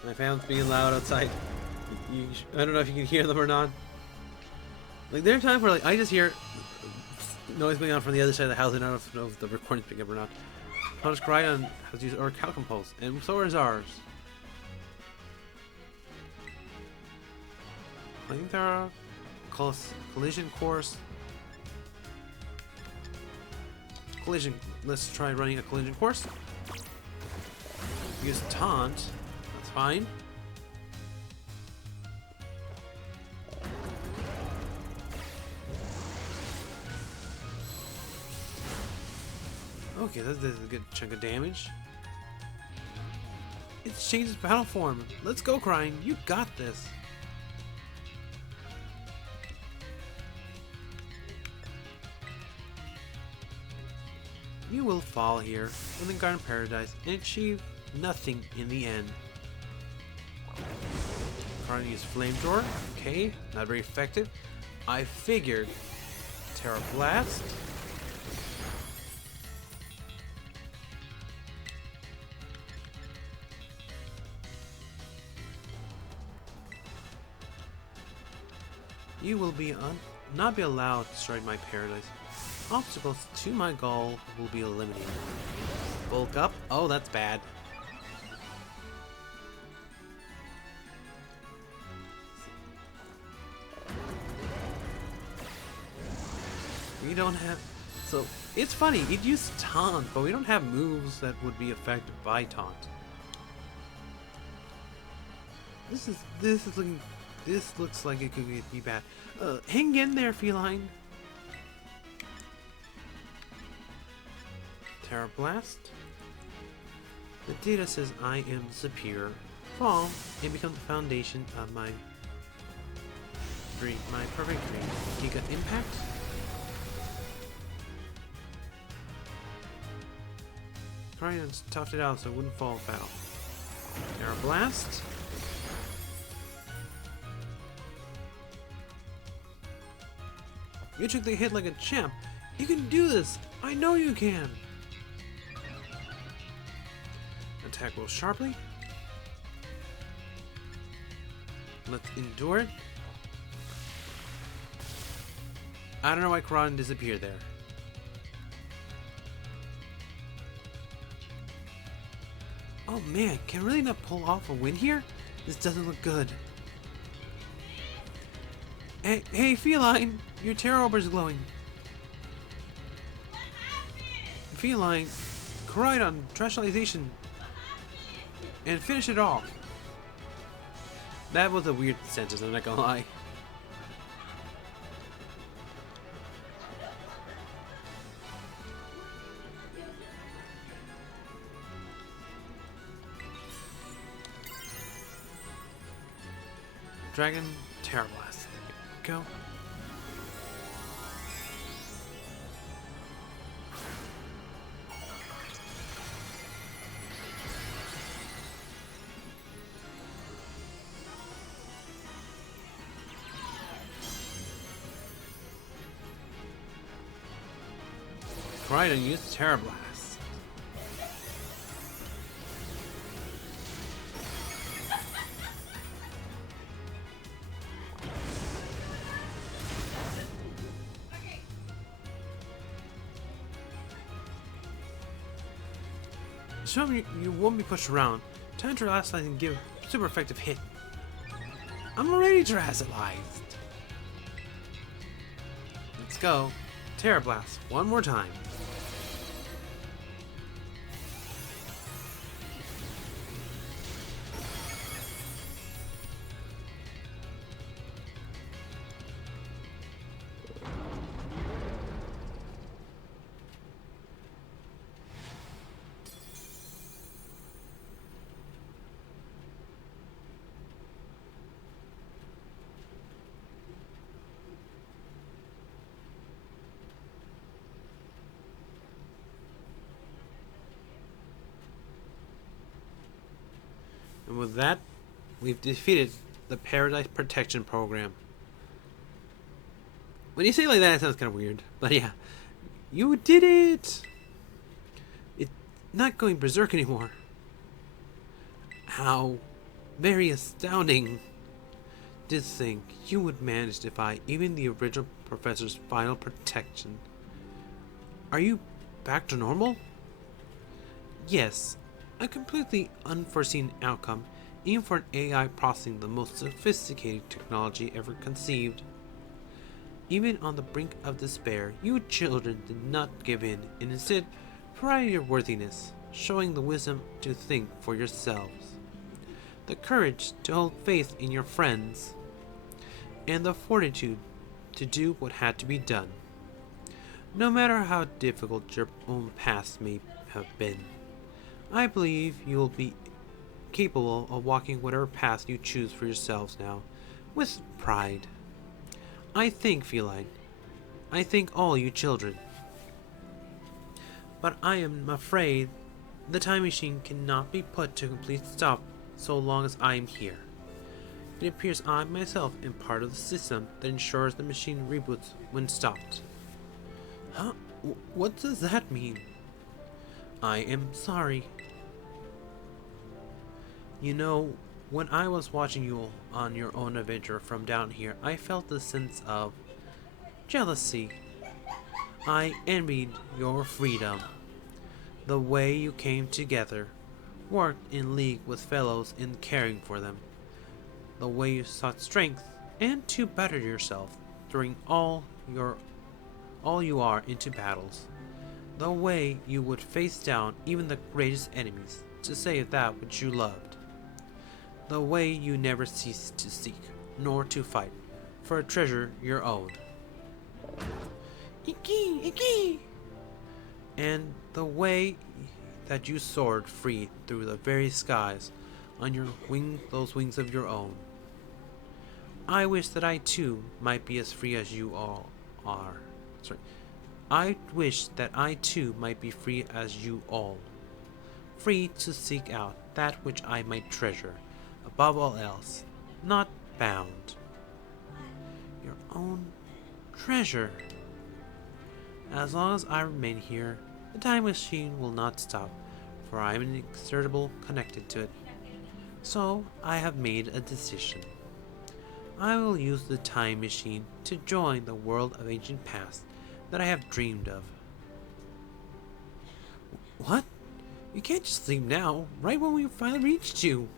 My fans being loud outside. I don't know if you can hear them or not. Like, there are times where like I just hear noise going on from the other side of the house, and I don't know if the recording's picking up or not. Hunter's Koraidon has used our Calcum Pulse, and so is ours. I think there are collision course. Collision. Let's try running a collision course. Use taunt. That's fine. Okay, that's a good chunk of damage. It's changed its battle form. Let's go, Crying. You got this. You will fall here in the Garden Paradise and achieve nothing in the end. Trying to use Flamethrower. Okay, not very effective. I figured. Terra Blast. You will not be allowed to destroy my paradise. Obstacles to my goal will be eliminated. Bulk up? Oh, that's bad. We don't have... So, it's funny, it used taunt, but we don't have moves that would be affected by taunt. This looks like it could be bad. Hang in there, Feline. Terra Blast. The data says I am superior. Fall and become the foundation of my dream, my perfect dream. Giga Impact. Trying to tough it out so it wouldn't fall foul. Terra Blast. You took the hit like a champ. You can do this. I know you can. Attack roll sharply. Let's endure it. I don't know why Kron disappeared there. Oh man, can I really not pull off a win here? This doesn't look good. Hey, Feline, your Terra Orber's glowing. Feline, Koraidon, Trashalization, and finish it off. That was a weird sentence, I'm not gonna lie. Dragon Terra Blast. There you go. Try to use Terra Blast. Show me you won't be pushed around. Time to Terrasilize and give a super effective hit. I'm already Terrasilized. Let's go. Terra Blast one more time. And with that, we've defeated the Paradise Protection Program. When you say it like that, it sounds kind of weird. But yeah, you did it! It's not going berserk anymore. How very astounding. To think you would manage to defy even the original professor's final protection. Are you back to normal? Yes. A completely unforeseen outcome, even for an AI processing the most sophisticated technology ever conceived. Even on the brink of despair, you children did not give in, and instead prided your worthiness, showing the wisdom to think for yourselves, the courage to hold faith in your friends, and the fortitude to do what had to be done, no matter how difficult your own past may have been. I believe you will be capable of walking whatever path you choose for yourselves now, with pride. I thank Feline. I thank all you children. But I am afraid the time machine cannot be put to complete stop so long as I am here. It appears I myself am part of the system that ensures the machine reboots when stopped. Huh? What does that mean? I am sorry. You know, when I was watching you on your own adventure from down here, I felt a sense of jealousy. I envied your freedom. The way you came together, worked in league with fellows in caring for them. The way you sought strength and to better yourself during all you are into battles. The way you would face down even the greatest enemies to save that which you loved. The way you never ceased to seek, nor to fight, for a treasure your own. Iki! Iki! And the way that you soared free through the very skies on those wings of your own. I wish that I too might be as free as you all are. I wish that I too might be free as you all. Free to seek out that which I might treasure, above all else, not bound. Your own treasure. As long as I remain here, the time machine will not stop, for I am inextricably connected to it. So I have made a decision. I will use the time machine to join the world of ancient past that I have dreamed of. What? You can't just leave now, right when we finally reached you.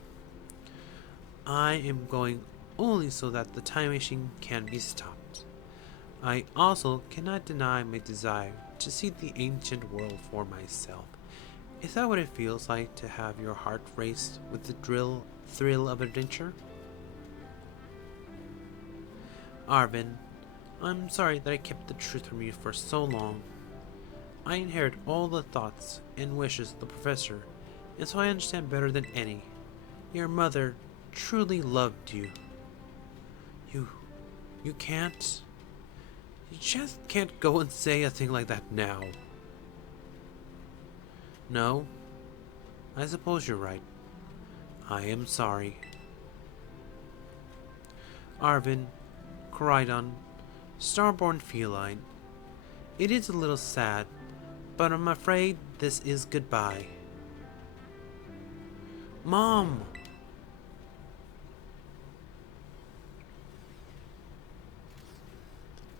I am going only so that the time machine can be stopped. I also cannot deny my desire to see the ancient world for myself. Is that what it feels like to have your heart race with the thrill of adventure? Arvin, I'm sorry that I kept the truth from you for so long. I inherit all the thoughts and wishes of the professor, and so I understand better than any. Your mother truly loved you. You can't... You just can't go and say a thing like that now. No, I suppose you're right. I am sorry. Arvin, Coridon, Starborn Feline. It is a little sad, but I'm afraid this is goodbye. Mom!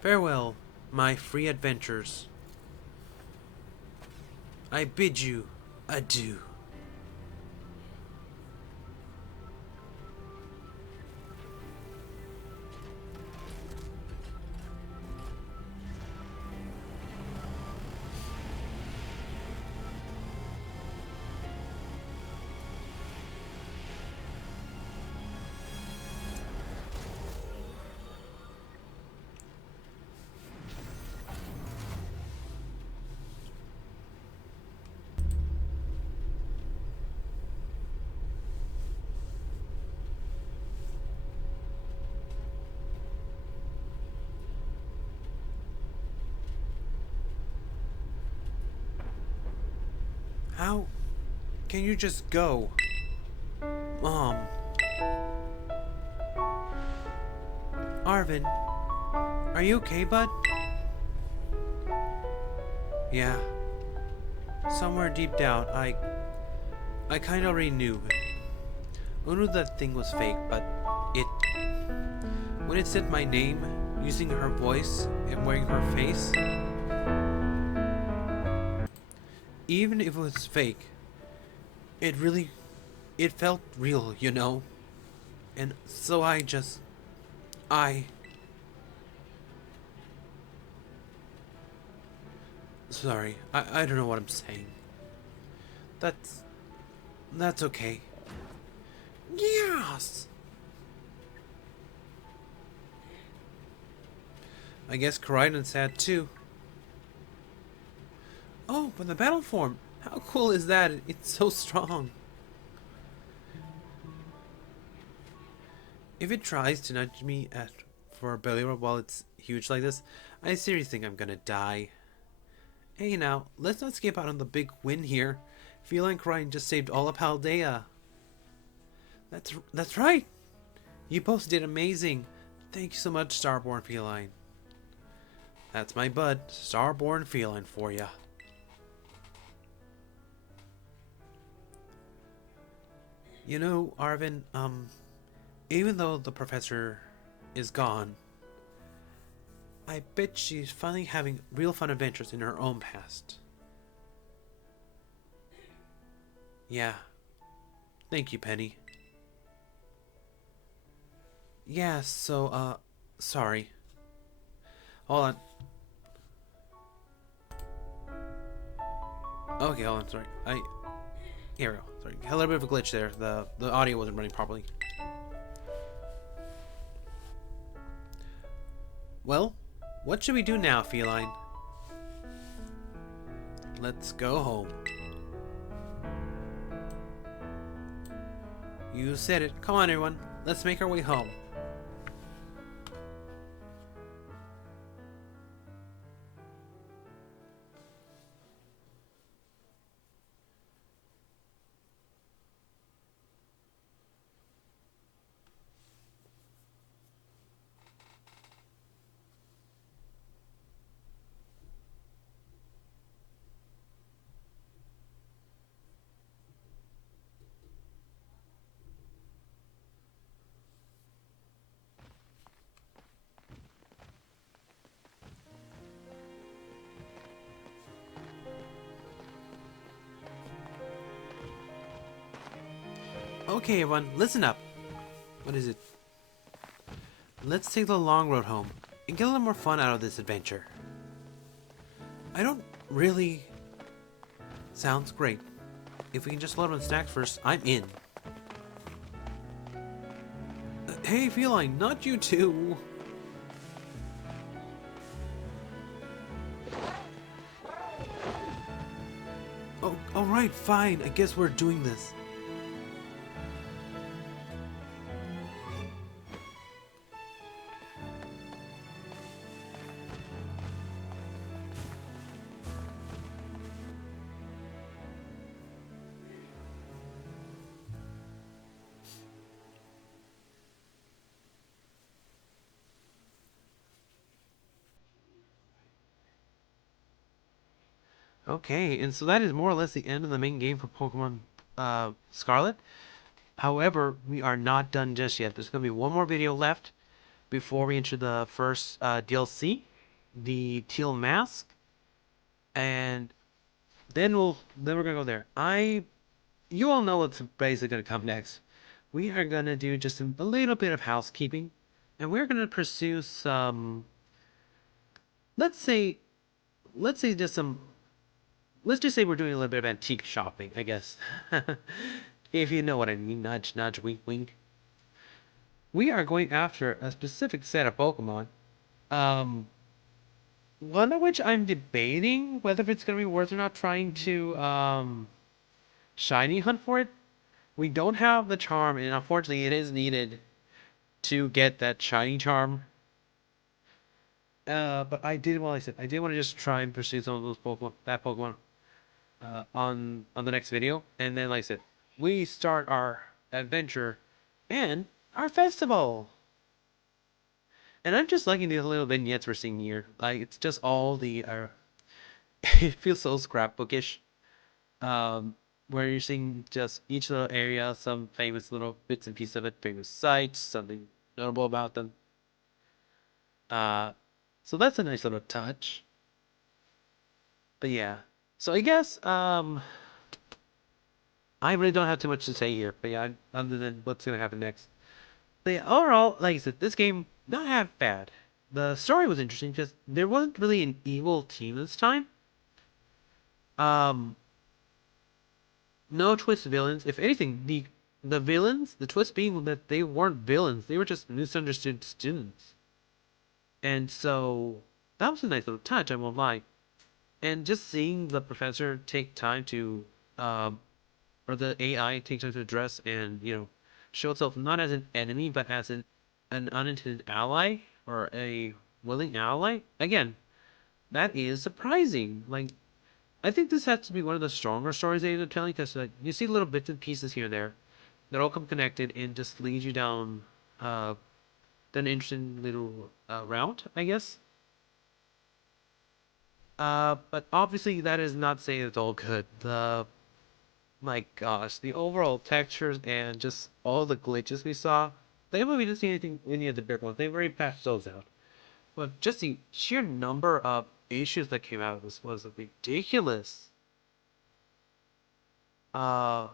Farewell, my free adventures. I bid you adieu. How can you just go? Mom. Arvin, are you okay, bud? Yeah. Somewhere deep down, I kinda already knew. I knew that thing was fake, but when it said my name, using her voice and wearing her face, even if it was fake, it felt real, you know? And so sorry, I don't know what I'm saying. That's okay. Yes! I guess Coridon's sad too. Oh, but the battle form! How cool is that? It's so strong. If it tries to nudge me for a belly rub while it's huge like this, I seriously think I'm gonna die. Hey now, let's not skip out on the big win here. Feline Crying just saved all of Paldea. That's right. You both did amazing. Thank you so much, Starborn Feline. That's my bud, Starborn Feline for ya. You know, Arvin, even though the professor is gone, I bet she's finally having real fun adventures in her own past. Yeah. Thank you, Penny. Yeah, so, sorry. Hold on. Okay, hold on, sorry. Here we go. Sorry. Had a little bit of a glitch there. The audio wasn't running properly. Well, what should we do now, Feline? Let's go home. You said it. Come on, everyone. Let's make our way home. Okay, everyone, listen up. What is it? Let's take the long road home and get a little more fun out of this adventure. I don't really... Sounds great. If we can just load on snacks first, I'm in. Hey, Feline, not you too. Oh, alright, fine. I guess we're doing this. Okay, and so that is more or less the end of the main game for Pokemon Scarlet. However, we are not done just yet. There's going to be one more video left before we enter the first DLC, the Teal Mask, and then we're gonna go there. You all know what's basically gonna come next. We are gonna do just a little bit of housekeeping, and we're gonna pursue some. Let's say, let's say just some. Let's just say we're doing a little bit of antique shopping, I guess. If you know what I mean, nudge, nudge, wink, wink. We are going after a specific set of Pokemon. Um, One of which I'm debating whether it's gonna be worth or not trying to shiny hunt for it. We don't have the charm, and unfortunately, it is needed to get that shiny charm. But well, I said I did want to just try and pursue some of those Pokemon, that Pokemon, on the next video, and then, like I said, we start our adventure and our festival. And I'm just liking the little vignettes we're seeing here. Like it's just all the it feels so scrapbookish. Um, where you're seeing just each little area, some famous little bits and pieces of it, famous sites, something notable about them. Uh, so that's a nice little touch. But yeah, so I guess I really don't have too much to say here. But yeah, other than what's gonna happen next. But yeah, overall, like I said, this game not half bad. The story was interesting because there wasn't really an evil team this time. Um, no twist villains. If anything, the villains, the twist being that they weren't villains, they were just misunderstood students. And so that was a nice little touch, I won't lie. And just seeing the professor take time to, or the AI take time to address and show itself not as an enemy but as an unintended ally or a willing ally. Again, that is surprising. Like I think this has to be one of the stronger stories they end up telling because you see little bits and pieces here and there that all come connected and just lead you down uh, an interesting little route, I guess. But obviously that is not saying it's all good. My gosh, the overall textures and just all the glitches we saw, they haven't even seen anything any of the big ones. They've already patched those out. But just the sheer number of issues that came out of this was ridiculous. Uh,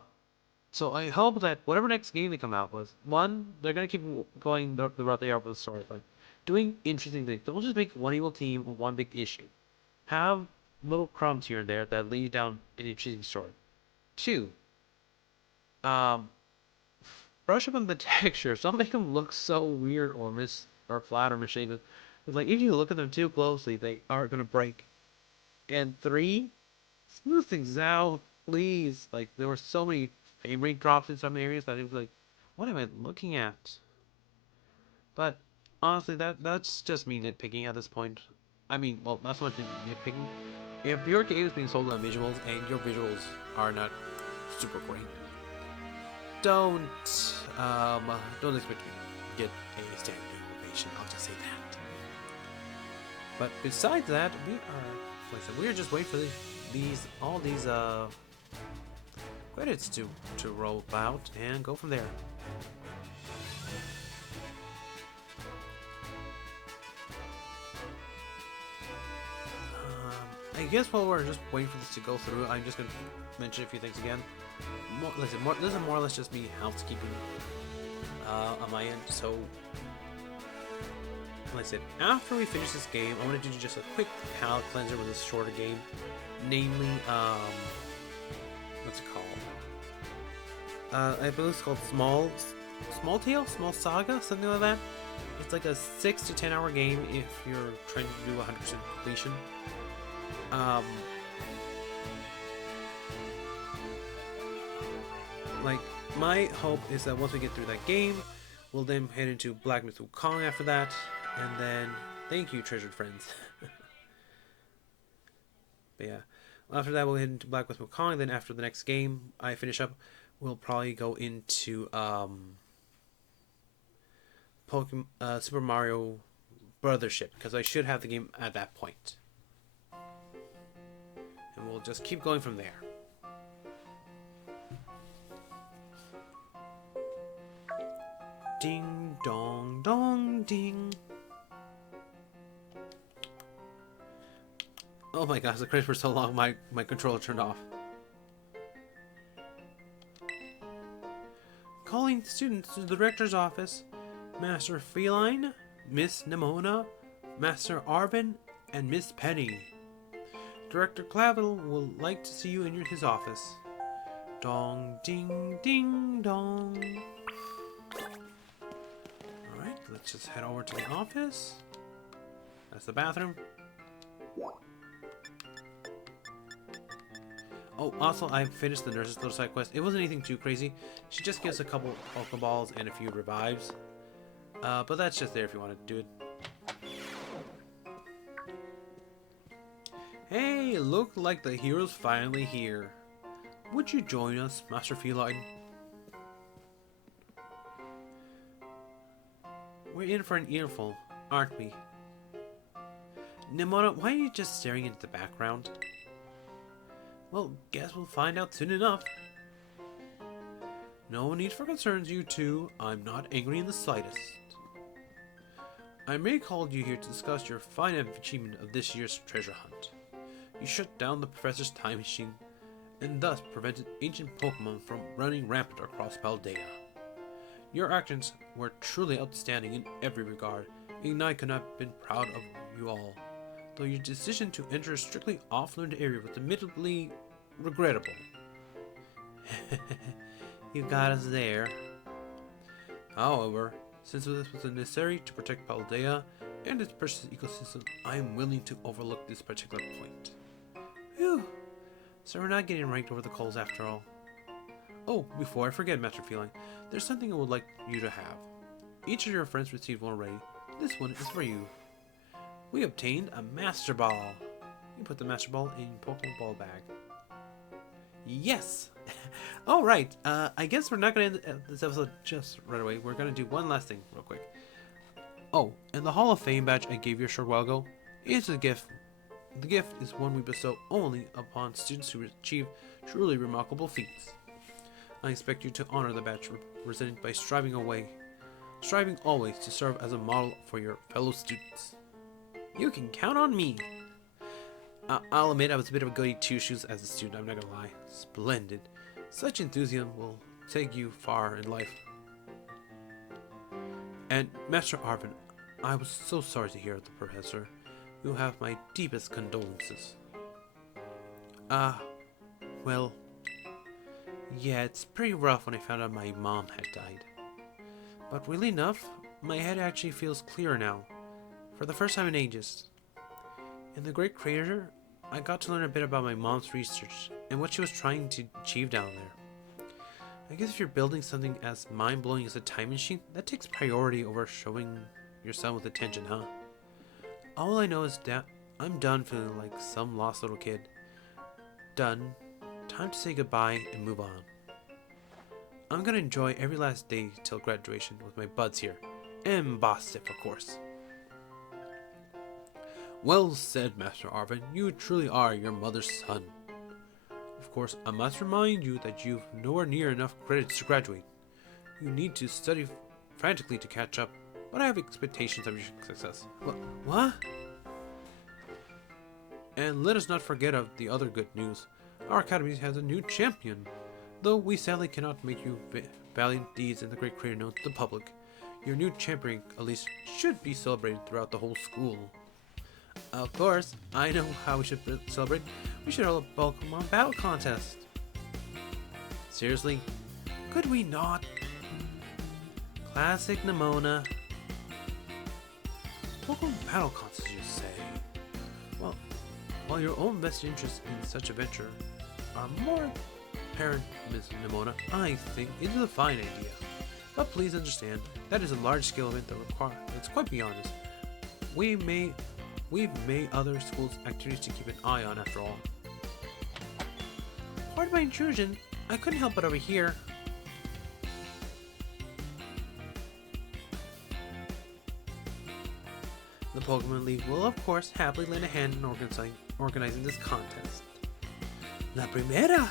so I hope that whatever next game they come out with, one, they're gonna keep going the route they are with the story, like doing interesting things. Don't just make one evil team or one big issue. Have little crumbs here and there that lead down an interesting story. Two, um, brush up on the textures. Don't make them look so weird or flat or misshapen. It's like if you look at them too closely, they are gonna break. And three, smooth things out, please. Like there were so many frame rate drops in some areas that it was like, what am I looking at? But honestly, that's just me nitpicking at this point. I mean, well, not so much nitpicking. If your game is being sold on visuals and your visuals are not super great, don't don't expect to get a standing ovation. I'll just say that. But besides that, like I said, we are just waiting for all these credits to roll out and go from there. I guess while we're just waiting for this to go through, I'm just gonna mention a few things again. This is more or less just me housekeeping on my end. So, like I said, after we finish this game, I want to do just a quick palate cleanser with this shorter game, namely, what's it called? I believe it's called Small Saga, something like that. It's like a 6 to 10 hour game if you're trying to do 100% completion. Like, my hope is that once we get through that game, we'll then head into Black Myth Wukong after that, and then, thank you, treasured friends. But yeah, after that we'll head into Black Myth Wukong, then after the next game I finish up, we'll probably go into, Pokemon, Super Mario Brothership, because I should have the game at that point. And we'll just keep going from there. Ding dong dong ding. Oh my gosh, the credits were so long my controller turned off. Calling students to the director's office. Master Feline, Miss Nimona, Master Arvin, and Miss Penny. Director Clavel will like to see you in his office. Dong ding ding dong. Alright, let's just head over to the office. That's the bathroom. Oh, also, I finished the nurse's little side quest. It wasn't anything too crazy. She just gives a couple Pokeballs and a few revives. But that's just there if you want to do it. Hey, look like the hero's finally here. Would you join us, Master Feline? We're in for an earful, aren't we? Nimona, why are you just staring into the background? Well, guess we'll find out soon enough. No need for concerns, you two. I'm not angry in the slightest. I may call you here to discuss your fine achievement of this year's treasure hunt. You shut down the professor's time machine, and thus prevented ancient Pokémon from running rampant across Paldea. Your actions were truly outstanding in every regard, and I could not have been proud of you all, though your decision to enter a strictly off-limit area was admittedly regrettable. You got us there. However, since this was necessary to protect Paldea and its precious ecosystem, I am willing to overlook this particular point. Phew. So we're not getting ranked over the coals after all. Oh, before I forget, Master Feline, there's something I would like you to have. Each of your friends received one already. This one is for you. We obtained a Master Ball. You put the Master Ball in Pokemon Ball bag. Yes! Alright, I guess we're not going to end this episode just right away. We're going to do one last thing real quick. Oh, and the Hall of Fame badge I gave you a short while ago is a gift. The gift is one we bestow only upon students who achieve truly remarkable feats. I expect you to honor the badge represented by striving always to serve as a model for your fellow students. You can count on me. I'll admit I was a bit of a goody two-shoes as a student, I'm not gonna lie. Splendid. Such enthusiasm will take you far in life. And Master Arvin, I was so sorry to hear of the professor. You have my deepest condolences. Well, yeah, it's pretty rough when I found out my mom had died. But weirdly enough, my head actually feels clearer now, for the first time in ages. In the Great Crater, I got to learn a bit about my mom's research and what she was trying to achieve down there. I guess if you're building something as mind-blowing as a time machine, that takes priority over showing your son with attention, huh? All I know is that I'm done feeling like some lost little kid. Done. Time to say goodbye and move on. I'm gonna enjoy every last day till graduation with my buds here. And Boss Stiff, of course. Well said, Master Arvin. You truly are your mother's son. Of course, I must remind you that you've nowhere near enough credits to graduate. You need to study frantically to catch up, but I have expectations of your success. What? And let us not forget of the other good news. Our academy has a new champion. Though we sadly cannot make your valiant deeds in the Great Crater known to the public, your new champion at least should be celebrated throughout the whole school. Of course, I know how we should celebrate. We should hold a Pokemon battle contest. Seriously? Could we not? Classic Nemona. Pokemon battle contest, you say? Well, while your own best interests in such a venture are more apparent, Ms. Nemona, I think it is a fine idea. But please understand, that is a large-scale event that's quite beyond us. We've made other schools' activities to keep an eye on, after all. Pardon my intrusion. I couldn't help but overhear. The Pokemon League will, of course, happily lend a hand in organizing this contest. La Primera!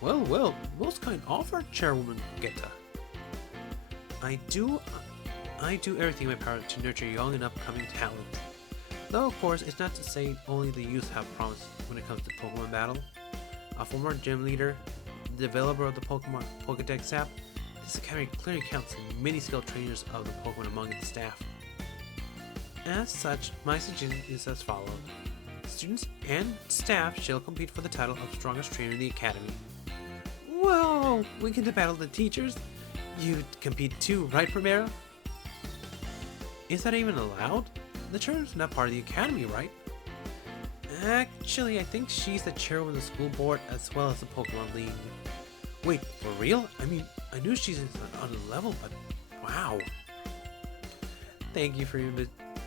Well, most kind offer, Chairwoman Geta. I do everything in my power to nurture young and upcoming talent. Though, of course, it's not to say only the youth have promise when it comes to Pokemon battle. A former gym leader, the developer of the Pokemon Pokédex app, this academy clearly counts many skilled trainers of the Pokemon among its staff. As such, my suggestion is as follows. Students and staff shall compete for the title of strongest trainer in the academy. Whoa! We can battle the teachers? You'd compete too, right, Primera? Is that even allowed? The chair's not part of the academy, right? Actually, I think she's the chairwoman of the school board as well as the Pokemon League. Wait, for real? I mean, I knew she's on the level, but wow. Thank you for your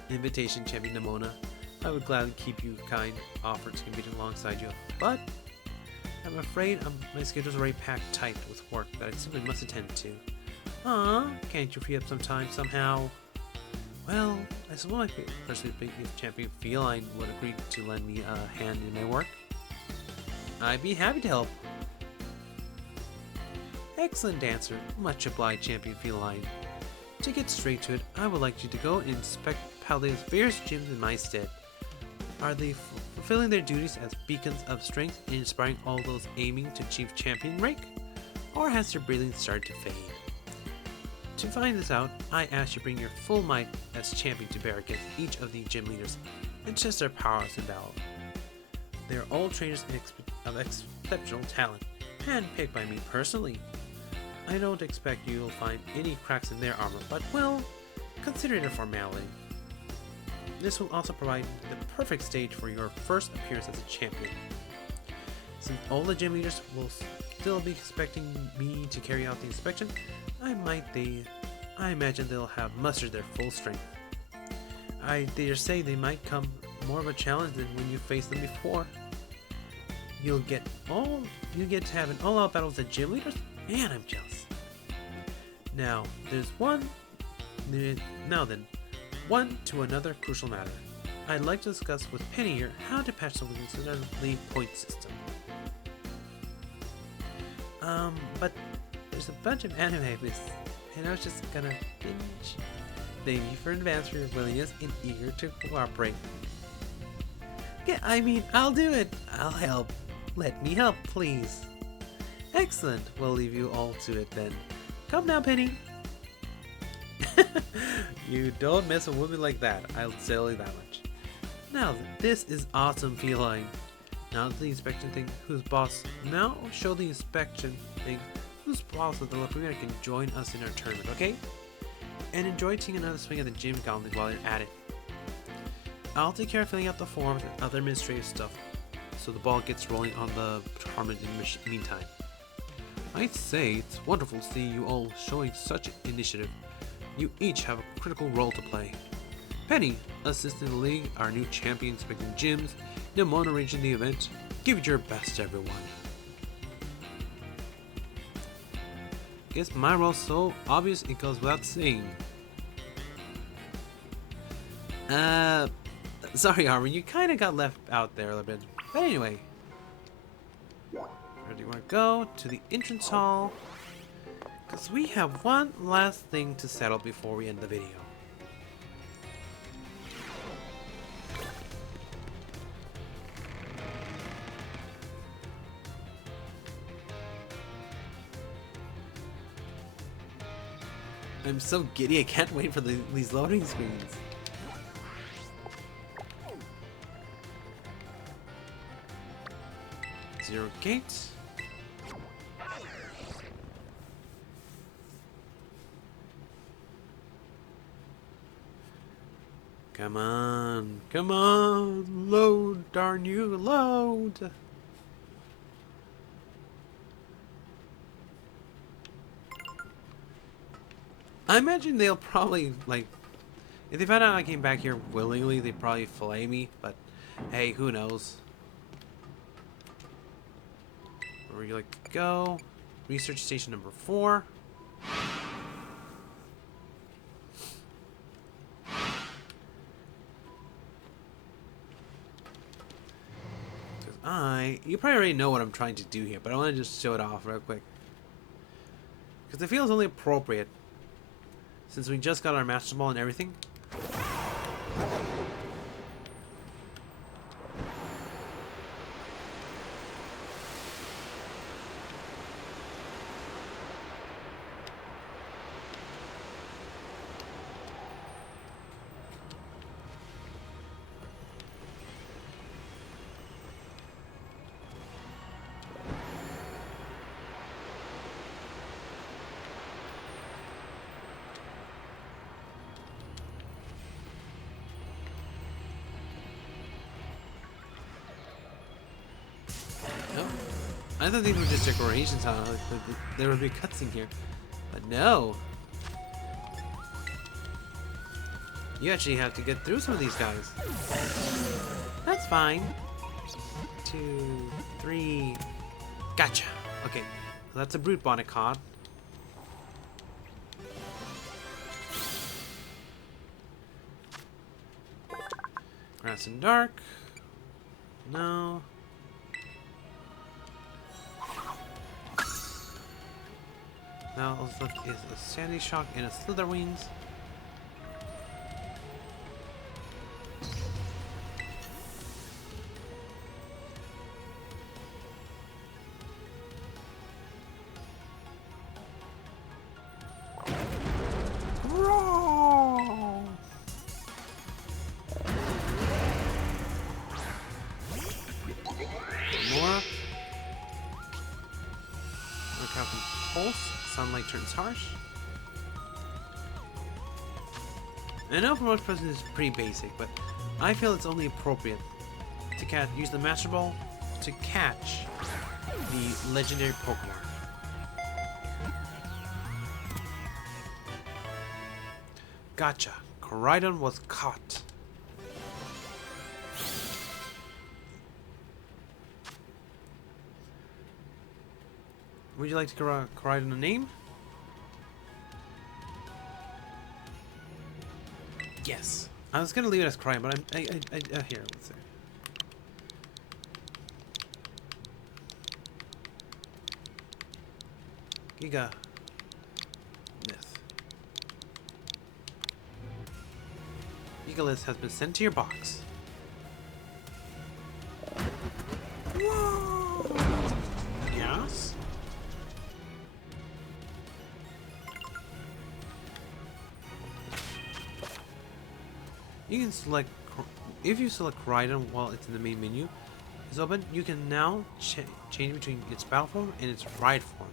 invitation, Champion Nemona. I would gladly keep you kind offer to compete alongside you, but I'm afraid my schedule's already packed tight with work that I simply must attend to. Can't you free up some time somehow? Well, I suppose my personally biggest champion Feline would agree to lend me a hand in my work. I'd be happy to help. Excellent answer. Much obliged, Champion Feline. To get straight to it, I would like you to go and inspect Paldea's various gyms in my stead. Are they fulfilling their duties as beacons of strength and inspiring all those aiming to achieve champion rank? Or has their breathing started to fade? To find this out, I ask you to bring your full might as champion to bear against each of the gym leaders and test their powers in battle. They are all trainers of exceptional talent, handpicked by me personally. I don't expect you'll find any cracks in their armor, but, well, consider it a formality. This will also provide the perfect stage for your first appearance as a champion. Since all the gym leaders will still be expecting me to carry out the inspection, I imagine they'll have mustered their full strength. I dare say they might come more of a challenge than when you faced them before. You get to have an all-out battle with the gym leaders? Man, I'm jealous. Now then, one to another crucial matter. I'd like to discuss with Penny here how to patch the weaknesses in our league point system. But there's a bunch of anime this, and I was just gonna binge. Thank you for advance for your willingness and eager to cooperate. Yeah, I mean, I'll do it. I'll help. Let me help, please. Excellent. We'll leave you all to it then. Come now, Penny. You don't mess a woman like that. I'll tell you that much. Now, this is awesome, Feline. Now the inspection thing, whose boss? Now show the inspection thing, whose boss of the La Primera can join us in our tournament, okay? And enjoy taking another swing at the gym gauntlet while you're at it. I'll take care of filling out the forms and other administrative stuff, so the ball gets rolling on the tournament in the meantime. I'd say it's wonderful to see you all showing such initiative. You each have a critical role to play. Penny, assisting the league, our new champion inspecting gyms, Nimon arranging the event. Give it your best, everyone. Guess my role's so obvious it goes without saying. Sorry, Armin, you kinda got left out there a little bit. But anyway. Where do you want to go? To the entrance hall. Because we have one last thing to settle before we end the video. I'm so giddy, I can't wait for these loading screens. Zero gates. Come on, load, darn you, load. I imagine they'll probably, like, if they found out I came back here willingly, they'd probably fillet me, but hey, who knows. Where would you like to go? Research station number 4. You probably already know what I'm trying to do here, but I want to just show it off real quick. Because it feels only appropriate, since we just got our Master Ball and everything. I thought these were just decorations, huh? Like, there would be a cutscene here. But no. You actually have to get through some of these guys. That's fine. 2, 3. Gotcha. Okay. So that's a brute bonnet caught. Grass and dark. No. Now let's look, is a Sandy Shock and a Slither Wings. Roar! More. Look out for Pulse. Sunlight turns harsh. I know for most persons it's pretty basic, but I feel it's only appropriate to use the Master Ball to catch the legendary Pokemon. Gotcha. Koraidon was caught. Would you like to write in a name? Yes. I was gonna leave it as crying, but here, let's see. Giga. Myth. Gigalith has been sent to your box. Whoa! Yes? You can select, if you select Rhydon while it's in the main menu is open, you can now change between its battle form and its ride form.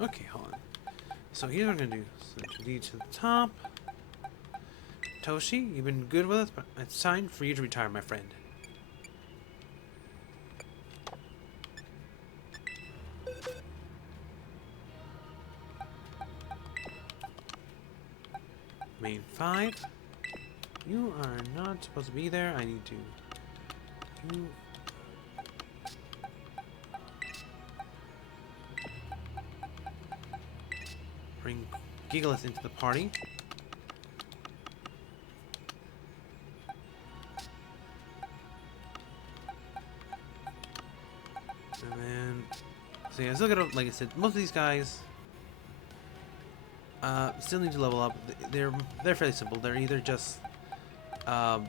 Okay, hold on. So here's what I'm gonna do. So lead to the top. Toshi, you've been good with us, but it's time for you to retire, my friend. Main 5. You are not supposed to be there. I need to... You... Bring Gigalith into the party. And then... So yeah, still gotta, like I said, most of these guys... still need to level up. They're fairly simple. They're either just... yeah,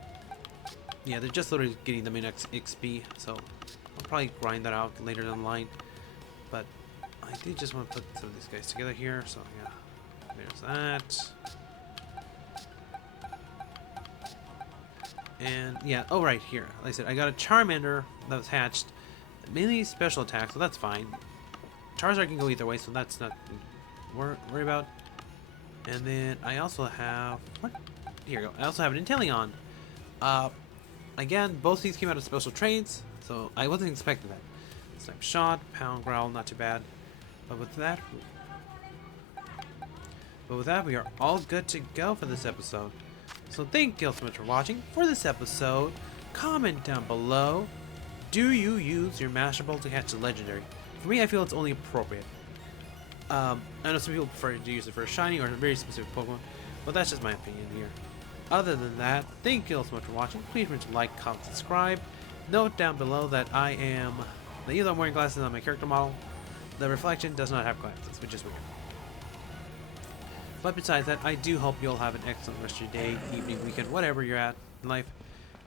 they're just literally getting the main XP, so I'll probably grind that out later down the line. But I did just want to put some of these guys together here, so yeah, there's that. And yeah, oh right here, like I said, I got a Charmander that was hatched, mainly special attack, so that's fine. Charizard can go either way, so that's not worry about. And then I also have what? Here you go. I also have an Inteleon. Again, both these came out of special trades, so I wasn't expecting that. Snipe Shot, Pound Growl, not too bad. But with that, we are all good to go for this episode. So thank you all so much for watching. For this episode, comment down below. Do you use your Master Ball to catch a legendary? For me, I feel it's only appropriate. I know some people prefer to use it for a shiny or a very specific Pokemon, but that's just my opinion here. Other than that, thank you all so much for watching. Please remember to like, comment, subscribe. Note down below that even though I'm wearing glasses on my character model, the reflection does not have glasses, which is weird. But besides that, I do hope you'll have an excellent rest of your day, evening, weekend, whatever you're at in life.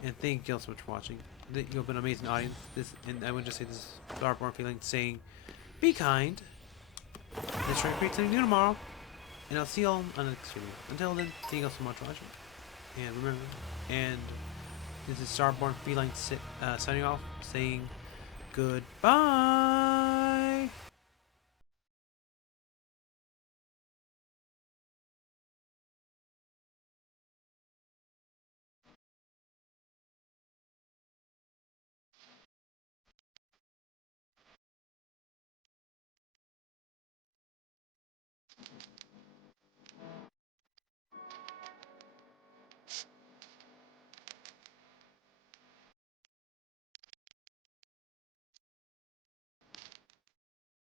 And thank you all so much for watching. You've been an amazing audience. And I would just say this is Starborn Feline saying, be kind. Let's try to create something new tomorrow. And I'll see you all on the next video. Until then, thank you all so much for watching. And remember, this is Starborn Feline signing off, saying goodbye.